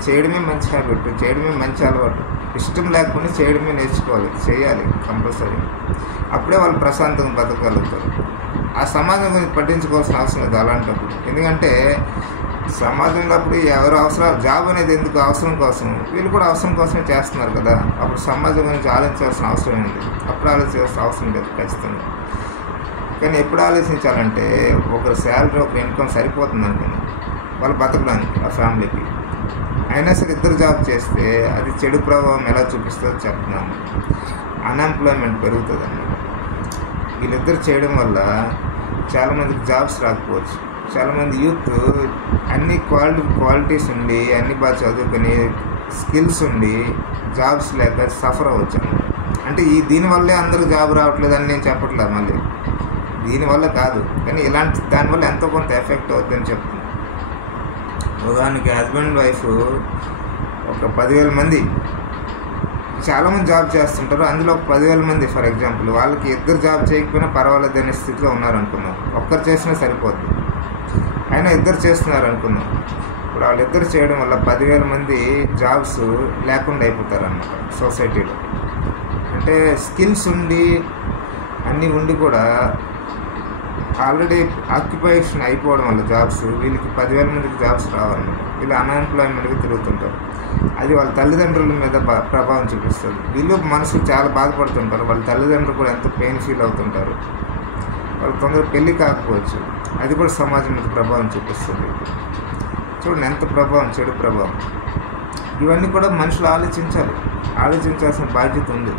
చేయడమే మంచి హ్యాబిట్, చేయడమే మంచి అలవాటు. ఇష్టం లేకపోతే చేయడమే నేర్చుకోవాలి, చేయాలి కంపల్సరీ. అప్పుడే వాళ్ళు ప్రశాంతంగా బతకగలుగుతారు. ఆ సమాజం గురించి పట్టించుకోవాల్సిన అవసరం లేదు అలాంటప్పుడు. ఎందుకంటే సమాజంలో అప్పుడు ఎవరు అవసరాలు, జాబ్ అనేది ఎందుకు, అవసరం కోసం, వీళ్ళు కూడా అవసరం కోసమే చేస్తున్నారు కదా. అప్పుడు సమాజం గురించి ఆలోచించాల్సిన అవసరం ఏంటి, అప్పుడు ఆలోచించాల్సిన అవసరం లేదు ఖచ్చితంగా. కానీ ఎప్పుడు ఆలోచించాలంటే ఒకరి శాలరీ, ఒకరి ఇన్కమ్ సరిపోతుంది అనుకున్నాం వాళ్ళు బతకడానికి, ఆ ఫ్యామిలీకి. అయినా సరే ఇద్దరు జాబ్ చేస్తే అది చెడు ప్రభావం ఎలా చూపిస్తుందో చెప్తున్నాను. అన్ఎంప్లాయ్మెంట్ పెరుగుతుంది అన్నమాట. వీళ్ళిద్దరు చేయడం వల్ల చాలామందికి జాబ్స్ రాకపోవచ్చు. చాలామంది యూత్ అన్ని క్వాలిటీస్ ఉండి, అన్ని బాగా చదువుకొని, స్కిల్స్ ఉండి జాబ్స్ లేక సఫర్ అవ్వచ్చు అన్నమాట. అంటే దీనివల్లే అందరూ జాబ్ రావట్లేదు అని నేను చెప్పట్లేదు, మళ్ళీ దీనివల్ల కాదు, కానీ ఇలాంటి దానివల్ల ఎంతో కొంత ఎఫెక్ట్ అవుతుందని చెప్తున్నాను. ఉదాహరణకి హస్బెండ్ వైఫ్ ఒక 10,000 మంది, చాలామంది జాబ్ చేస్తుంటారు. అందులో ఒక 10,000 మంది ఫర్ ఎగ్జాంపుల్ వాళ్ళకి ఇద్దరు జాబ్ చేయకపోయినా పర్వాలేదు అనే స్థితిలో ఉన్నారనుకుందాం. ఒక్కరు చేసినా సరిపోద్ది, అయినా ఇద్దరు చేస్తున్నారు అనుకుందాం. ఇప్పుడు వాళ్ళిద్దరు చేయడం వల్ల 10,000 మంది జాబ్స్ లేకుండా అయిపోతారు అన్నమాట సొసైటీలో. అంటే స్కిల్స్ ఉండి అన్నీ ఉండి కూడా ఆల్రెడీ ఆక్యుపేషన్ అయిపోవడం వల్ల జాబ్స్, వీళ్ళకి 10,000 మందికి జాబ్స్ రావాలన్నమాట. వీళ్ళు అన్ఎంప్లాయ్మెంట్గా తిరుగుతుంటారు. అది వాళ్ళ తల్లిదండ్రుల మీద ప్రభావం చూపిస్తుంది. వీళ్ళు మనసుకు చాలా బాధపడుతుంటారు. వాళ్ళ తల్లిదండ్రులు కూడా ఎంతో పెయిన్ ఫీల్ అవుతుంటారు. వాళ్ళు తొందరగా పెళ్ళి కాకపోవచ్చు, అది కూడా సమాజం మీద ప్రభావం చూపిస్తుంది. చూడండి ఎంత ప్రభావం, చెడు ప్రభావం. ఇవన్నీ కూడా మనుషులు ఆలోచించాల్సిన బాధ్యత ఉంది.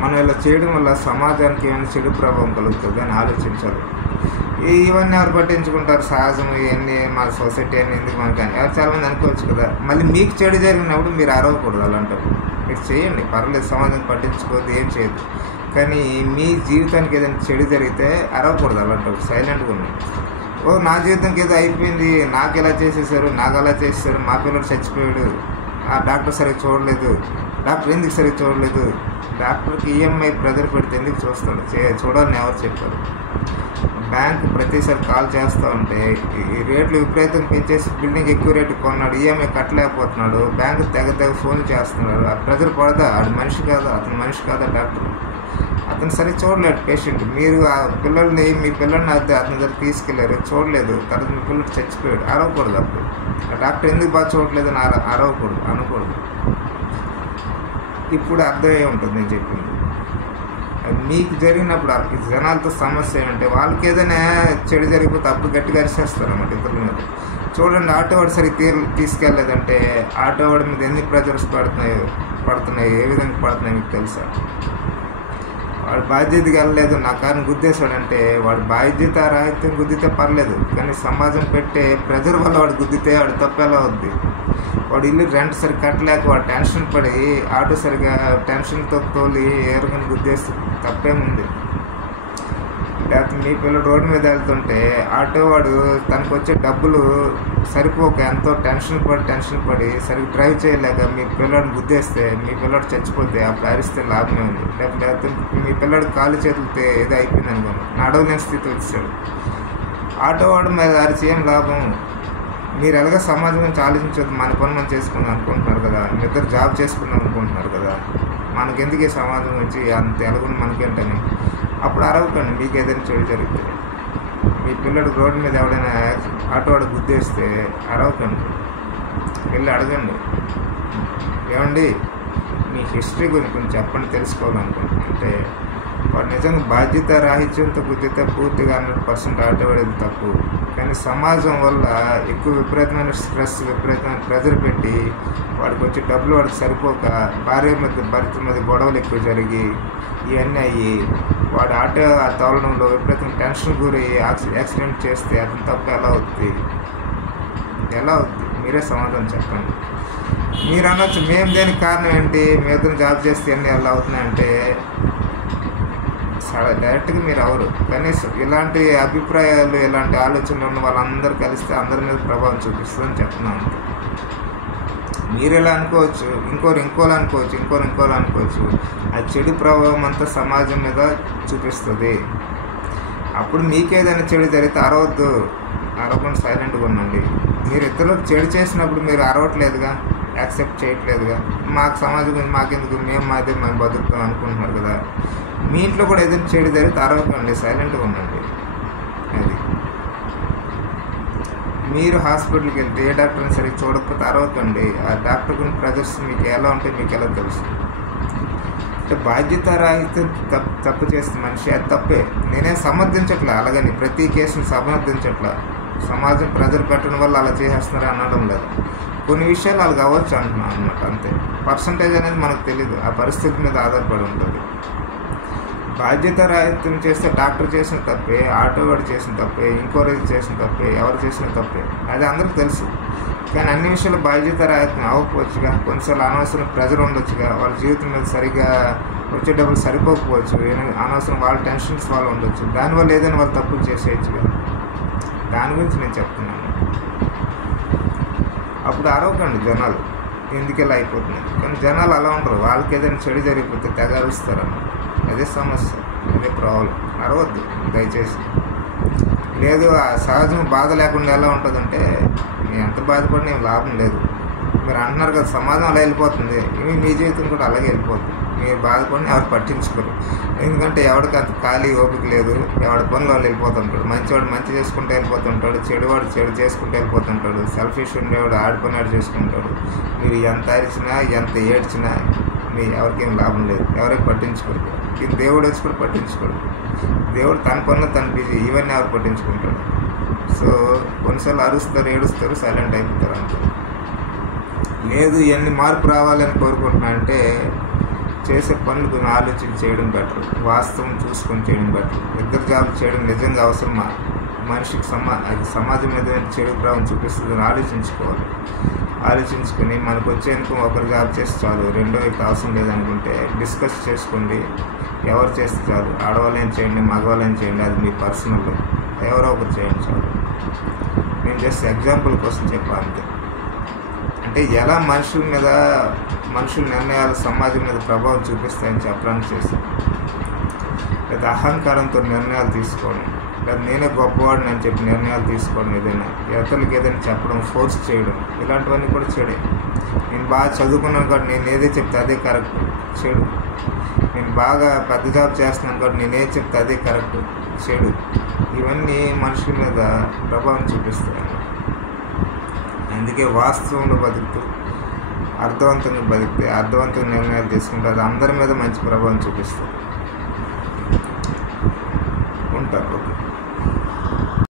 మనం ఇలా చేయడం వల్ల సమాజానికి ఏమైనా చెడు ప్రభావం కలుగుతుంది అని ఆలోచించాలి. ఇవన్నీ ఎవరు పట్టించుకుంటారు, సహజం, ఇవన్నీ మా సొసైటీ అని ఎందుకు మనకి అని చాలామంది అనుకోవచ్చు కదా. మళ్ళీ మీకు చెడు జరిగినప్పుడు మీరు అరవకూడదు. అలాంటప్పుడు మీరు చేయండి, పర్లేదు, సమాజం పట్టించుకోవద్దు, ఏం చేయదు. కానీ మీ జీవితానికి ఏదైనా చెడు జరిగితే అరవకూడదు. అలాంటప్పుడు సైలెంట్గా ఉన్నాయి. నా జీవితంకి ఏదో అయిపోయింది, నాకు ఇలా చేసేసారు, నాకు అలా చేసేసారు, మా పిల్లడు చచ్చిపోయాడు, ఆ డాక్టర్ సరిగ్గా చూడలేదు, డాక్టర్ ఎందుకు సరిగ్గా చూడలేదు, డాక్టర్కి ఈఎంఐ ప్రెజర్ పెడితే ఎందుకు చూస్తాడు, చూడాలని ఎవరు చెప్పారు. బ్యాంక్ ప్రతిసారి కాల్ చేస్తూ ఉంటే ఈ రేట్లు విపరీతంగా పెంచేసి బిల్డింగ్ ఎక్కువ రేటు కొన్నాడు, ఈఎంఐ కట్టలేకపోతున్నాడు, బ్యాంకు తెగ ఫోన్ చేస్తున్నాడు. ఆ ప్రెజర్ పడదా? అది మనిషి కాదా? అతను మనిషి కాదా? డాక్టర్ అతను సరిగ్గా చూడలేడు పేషెంట్. మీరు ఆ పిల్లల్ని, మీ పిల్లల్ని అతని దగ్గర తీసుకెళ్ళారు, చూడలేదు, తర్వాత మీ పిల్లలు చచ్చిపోయాడు, అరవకూడదు. అప్పుడు ఆ డాక్టర్ ఎందుకు బాగా చూడలేదు అని అరవకూడదు, అనకూడదు. ఇప్పుడు అర్థమయ్యే ఉంటుంది నేను చెప్పింది. మీకు జరిగినప్పుడు ఆ జనాలతో సమస్య ఏమంటే వాళ్ళకి ఏదైనా చెడు జరిగిపోతే అప్పుడు గట్టిగా అరిసేస్తారు అన్నమాట ఇతరుల మీద. చూడండి, ఆటోవాడు సరిగ్గా తీసుకెళ్ళలేదంటే ఆటోవాడి మీద ఎన్ని ప్రెజర్స్ పడుతున్నాయి, ఏ విధంగా పడుతున్నాయి మీకు తెలుసా? వాడు బాధ్యతకి వెళ్ళలేదు, నా కారుని గుద్దేశాడంటే వాడు బాధ్యత రాహిత్యం గుద్దితే పర్లేదు, కానీ సమాజం పెట్టే ప్రెజర్ వల్ల వాడు గుద్దితే వాడు తప్పు ఎలా అవుద్ది? వాడు ఇల్లు రెంట్ సరిగ్గా కట్టలేక వాడు టెన్షన్ పడి ఆటో సరిగ్గా టెన్షన్తో తోలి ఏరుకొని గుద్దేస్తే తప్పేముంది? లేకపోతే మీ పిల్లడు రోడ్డు మీద వెళ్తుంటే ఆటో వాడు తనకు వచ్చే డబ్బులు సరిపోక ఎంతో టెన్షన్ పడి సరిగ్గా డ్రైవ్ చేయలేక మీ పిల్లడిని గుద్దేస్తే మీ పిల్లడు చచ్చిపోతే అప్పుడు అరిస్తే లాభమే ఉంది. లేకపోతే మీ పిల్లడు కాలు చేతులతో ఏదో అయిపోయింది అనుకోండి, నడవలేని స్థితి వచ్చాడు, ఆటో వాడు మీద అరిచి ఏం లాభం? మీరు ఎలాగ సమాజం నుంచి ఆలోచించవద్దు, మన పని మనం చేసుకుందాం అనుకుంటున్నారు కదా, ఇద్దరు జాబ్ చేసుకుందాం అనుకుంటున్నారు కదా, మనకెందుకు ఈ సమాజం నుంచి అంత ఎలాగొని మనకేంటని అప్పుడు అరవకండి. మీకు ఏదైనా చెడు జరిగితే మీ పిల్లడు రోడ్డు మీద ఎవడైనా ఆటో వాడు గుద్దేస్తే అరవకండి, వెళ్ళి అడగండి, ఏమండి మీ హిస్టరీ గురించి కొంచెం చెప్పండి, తెలుసుకోవాలనుకుంటున్నానంటే వాడు నిజంగా బాధ్యత రాహిత్యంతో గుద్దితే పూర్తిగా 100% ఆటో వాడేది తప్పు. కానీ సమాజం వల్ల ఎక్కువ విపరీతమైన స్ట్రెస్, విపరీతమైన ప్రెజర్ పెట్టి వాడికి వచ్చే డబ్బులు వాడికి సరిపోక భర్త మధ్య గొడవలు ఎక్కువ జరిగి ఇవన్నీ అయ్యి వాడు ఆటో తోలడంలో విపరీతంగా టెన్షన్ గురి యాక్సిడెంట్ చేస్తే అతను తప్పు ఎలా అవుద్ది? మీరే సమాధానం చెప్పండి. మీరు అనొచ్చు, మేము దేనికి కారణం ఏంటి, మేము జాబ్ చేస్తే అన్నీ ఎలా అవుతున్నాయంటే డైరెక్ట్గా మీరు అవరు, కానీ ఇలాంటి అభిప్రాయాలు ఇలాంటి ఆలోచనలు ఉన్న వాళ్ళందరూ కలిస్తే అందరి మీద ప్రభావం చూపిస్తుందని చెప్తున్నాను. మీరు ఎలా అనుకోవచ్చు, ఇంకోలా అనుకోవచ్చు. ఆ చెడు ప్రభావం అంతా సమాజం మీద చూపిస్తుంది. అప్పుడు మీకేదైనా చెడు జరిగితే అరవకుండా సైలెంట్గా ఉండండి. మీరు ఇతరులకు చెడు చేసినప్పుడు మీరు అరవట్లేదుగా, యాక్సెప్ట్ చేయట్లేదుగా. మాకు సమాజం గురించి మాకెందుకు, మేము బతుకుతాం అనుకుంటున్నారు కదా. మీ ఇంట్లో కూడా ఏదైనా చెడు జరిగితే అరవకండి, సైలెంట్గా ఉండండి. అది మీరు హాస్పిటల్కి వెళ్తే ఏ డాక్టర్ని సరిగ్గా చూడకపోతే అరవకండి. ఆ డాక్టర్ గురించి ప్రెజర్స్ మీకు ఎలా ఉంటాయి మీకు ఎలా తెలుసు. అంటే బాధ్యత రాహిత్యం తప్పు చేస్తుంది మనిషి, అది తప్పే. నేనేం సమర్థించట్లే, అలాగని ప్రతి కేసుని సమర్థించట్లే. సమాజం ప్రెజర్ పెట్టడం వల్ల అలా చేసేస్తున్నారు అనడం లేదు. కొన్ని విషయాలు అలాగ అవ్వచ్చు అంటున్నాను అన్నమాట, అంతే. పర్సంటేజ్ అనేది మనకు తెలియదు, ఆ పరిస్థితి మీద ఆధారపడి ఉంటుంది. బాధ్యత రాహిత్యం చేస్తే డాక్టర్ చేసిన తప్పే, ఆటో వాడు చేసిన తప్పే, ఇంకోరు చేసిన తప్పే, ఎవరు చేసిన తప్పే, అది అందరికీ తెలుసు. కానీ అన్ని విషయాలు బాధ్యత రాహిత్యం అవ్వకపోవచ్చుగా. కొన్నిసార్లు అనవసరం ప్రెజర్ ఉండొచ్చుగా, వాళ్ళ జీవితం మీద సరిగ్గా వచ్చే డబ్బులు సరిపోకపోవచ్చు, అనవసరం వాళ్ళ టెన్షన్స్ వాళ్ళు ఉండొచ్చు. దానివల్ల ఏదైనా వాళ్ళు తప్పులు చేసేయచ్చుగా. దాని గురించి నేను చెప్తున్నాను. అప్పుడు అరవకండి జనాలు, ఎందుకు ఇలా అయిపోతుంది. కానీ జనాలు అలా ఉండరు, వాళ్ళకి ఏదైనా చెడు జరిగిపోతే తెగ అరుస్తారన్న. అదే సమస్య, అదే ప్రాబ్లం. అరవద్దు దయచేసి. లేదు ఆ సహజం బాధ లేకుండా ఎలా ఉంటుందంటే, మీరు ఎంత బాధపడినా ఏం లాభం లేదు. మీరు అంటున్నారు కదా సమాజం అలా వెళ్ళిపోతుంది, మీ జీవితం కూడా అలాగే వెళ్ళిపోతుంది. మీరు బాధపడినా ఎవరు పట్టించుకోరు. ఎందుకంటే ఎవరికి అంత ఖాళీ ఓపిక లేదు, ఎవరి పనులు వాళ్ళు వెళ్ళిపోతుంటాడు. మంచివాడు మంచి చేసుకుంటూ వెళ్ళిపోతుంటాడు, చెడువాడు చెడు చేసుకుంటూ వెళ్ళిపోతుంటాడు. సెల్ఫిష్ ఉండేవాడు ఆడిపోయినాడు చేసుకుంటాడు. మీరు ఎంత అరిచినా ఎంత ఏడ్చినా మీ ఎవరికేం లాభం లేదు, ఎవరికి పట్టించుకోరు. ఇది దేవుడు వచ్చి కూడా పట్టించుకోడు. దేవుడు తన పనులు తను బిజీ, ఇవన్నీ ఎవరు పట్టించుకుంటాడు. సో కొన్నిసార్లు అరుస్తారు, ఏడుస్తారు, సైలెంట్ అయిపోతారు అంతే. లేదు ఇవన్నీ మార్పు రావాలని కోరుకుంటున్నానంటే చేసే పనులు కొన్ని ఆలోచించి చేయడం బెటర్, వాస్తవం చూసుకొని చేయడం బెటర్. ఇద్దరు జాబ్ చేయడం నిజంగా అవసరమా, మనిషికి అది సమాజం మీద చెడు ప్రభావం చూపిస్తుందని ఆలోచించుకొని మనకు వచ్చే ఇన్కమ్ ఒకరు జాబ్ చేస్తే చాలు, రెండో వ్యక్తి అవసరం లేదనుకుంటే డిస్కస్ చేసుకోండి. ఎవరు చేస్తే చాలు, ఆడవాళ్ళని చేయండి, మగవాళ్ళని చేయండి, అది మీ పర్సనల్, ఎవరో ఒకరు చేయండి చాలు. నేను జస్ట్ ఎగ్జాంపుల్ కోసం చెప్పాను అంతే. అంటే ఎలా మనుషుల నిర్ణయాలు సమాజం మీద ప్రభావం చూపిస్తాయని చెప్పడానికి చేస్తాను. లేదా అహంకారంతో నిర్ణయాలు తీసుకోవడం, లేదా నేనే గొప్పవాడిని అని చెప్పి నిర్ణయాలు తీసుకోవడం, ఇతరులకి ఏదైనా చెప్పడం, ఫోర్స్ చేయడం, ఇలాంటివన్నీ కూడా చెడే. నేను బాగా చదువుకున్నాను కాబట్టి నేను ఏదే చెప్తే అదే కరెక్ట్, చెడు. నేను బాగా పెద్ద జాబ్ చేస్తున్నాను కాబట్టి నేను ఏది చెప్తే అదే కరెక్ట్, చెడు. ఇవన్నీ మనుషుల మీద ప్రభావం చూపిస్తాయి. అందుకే వాస్తవంలో బతుకుతూ అర్థవంతంగా బతికితే, అర్థవంతంగా నిర్ణయాలు తీసుకుంటే అది అందరి మీద మంచి ప్రభావం చూపిస్తుంది. ఉంటారు. ఓకే.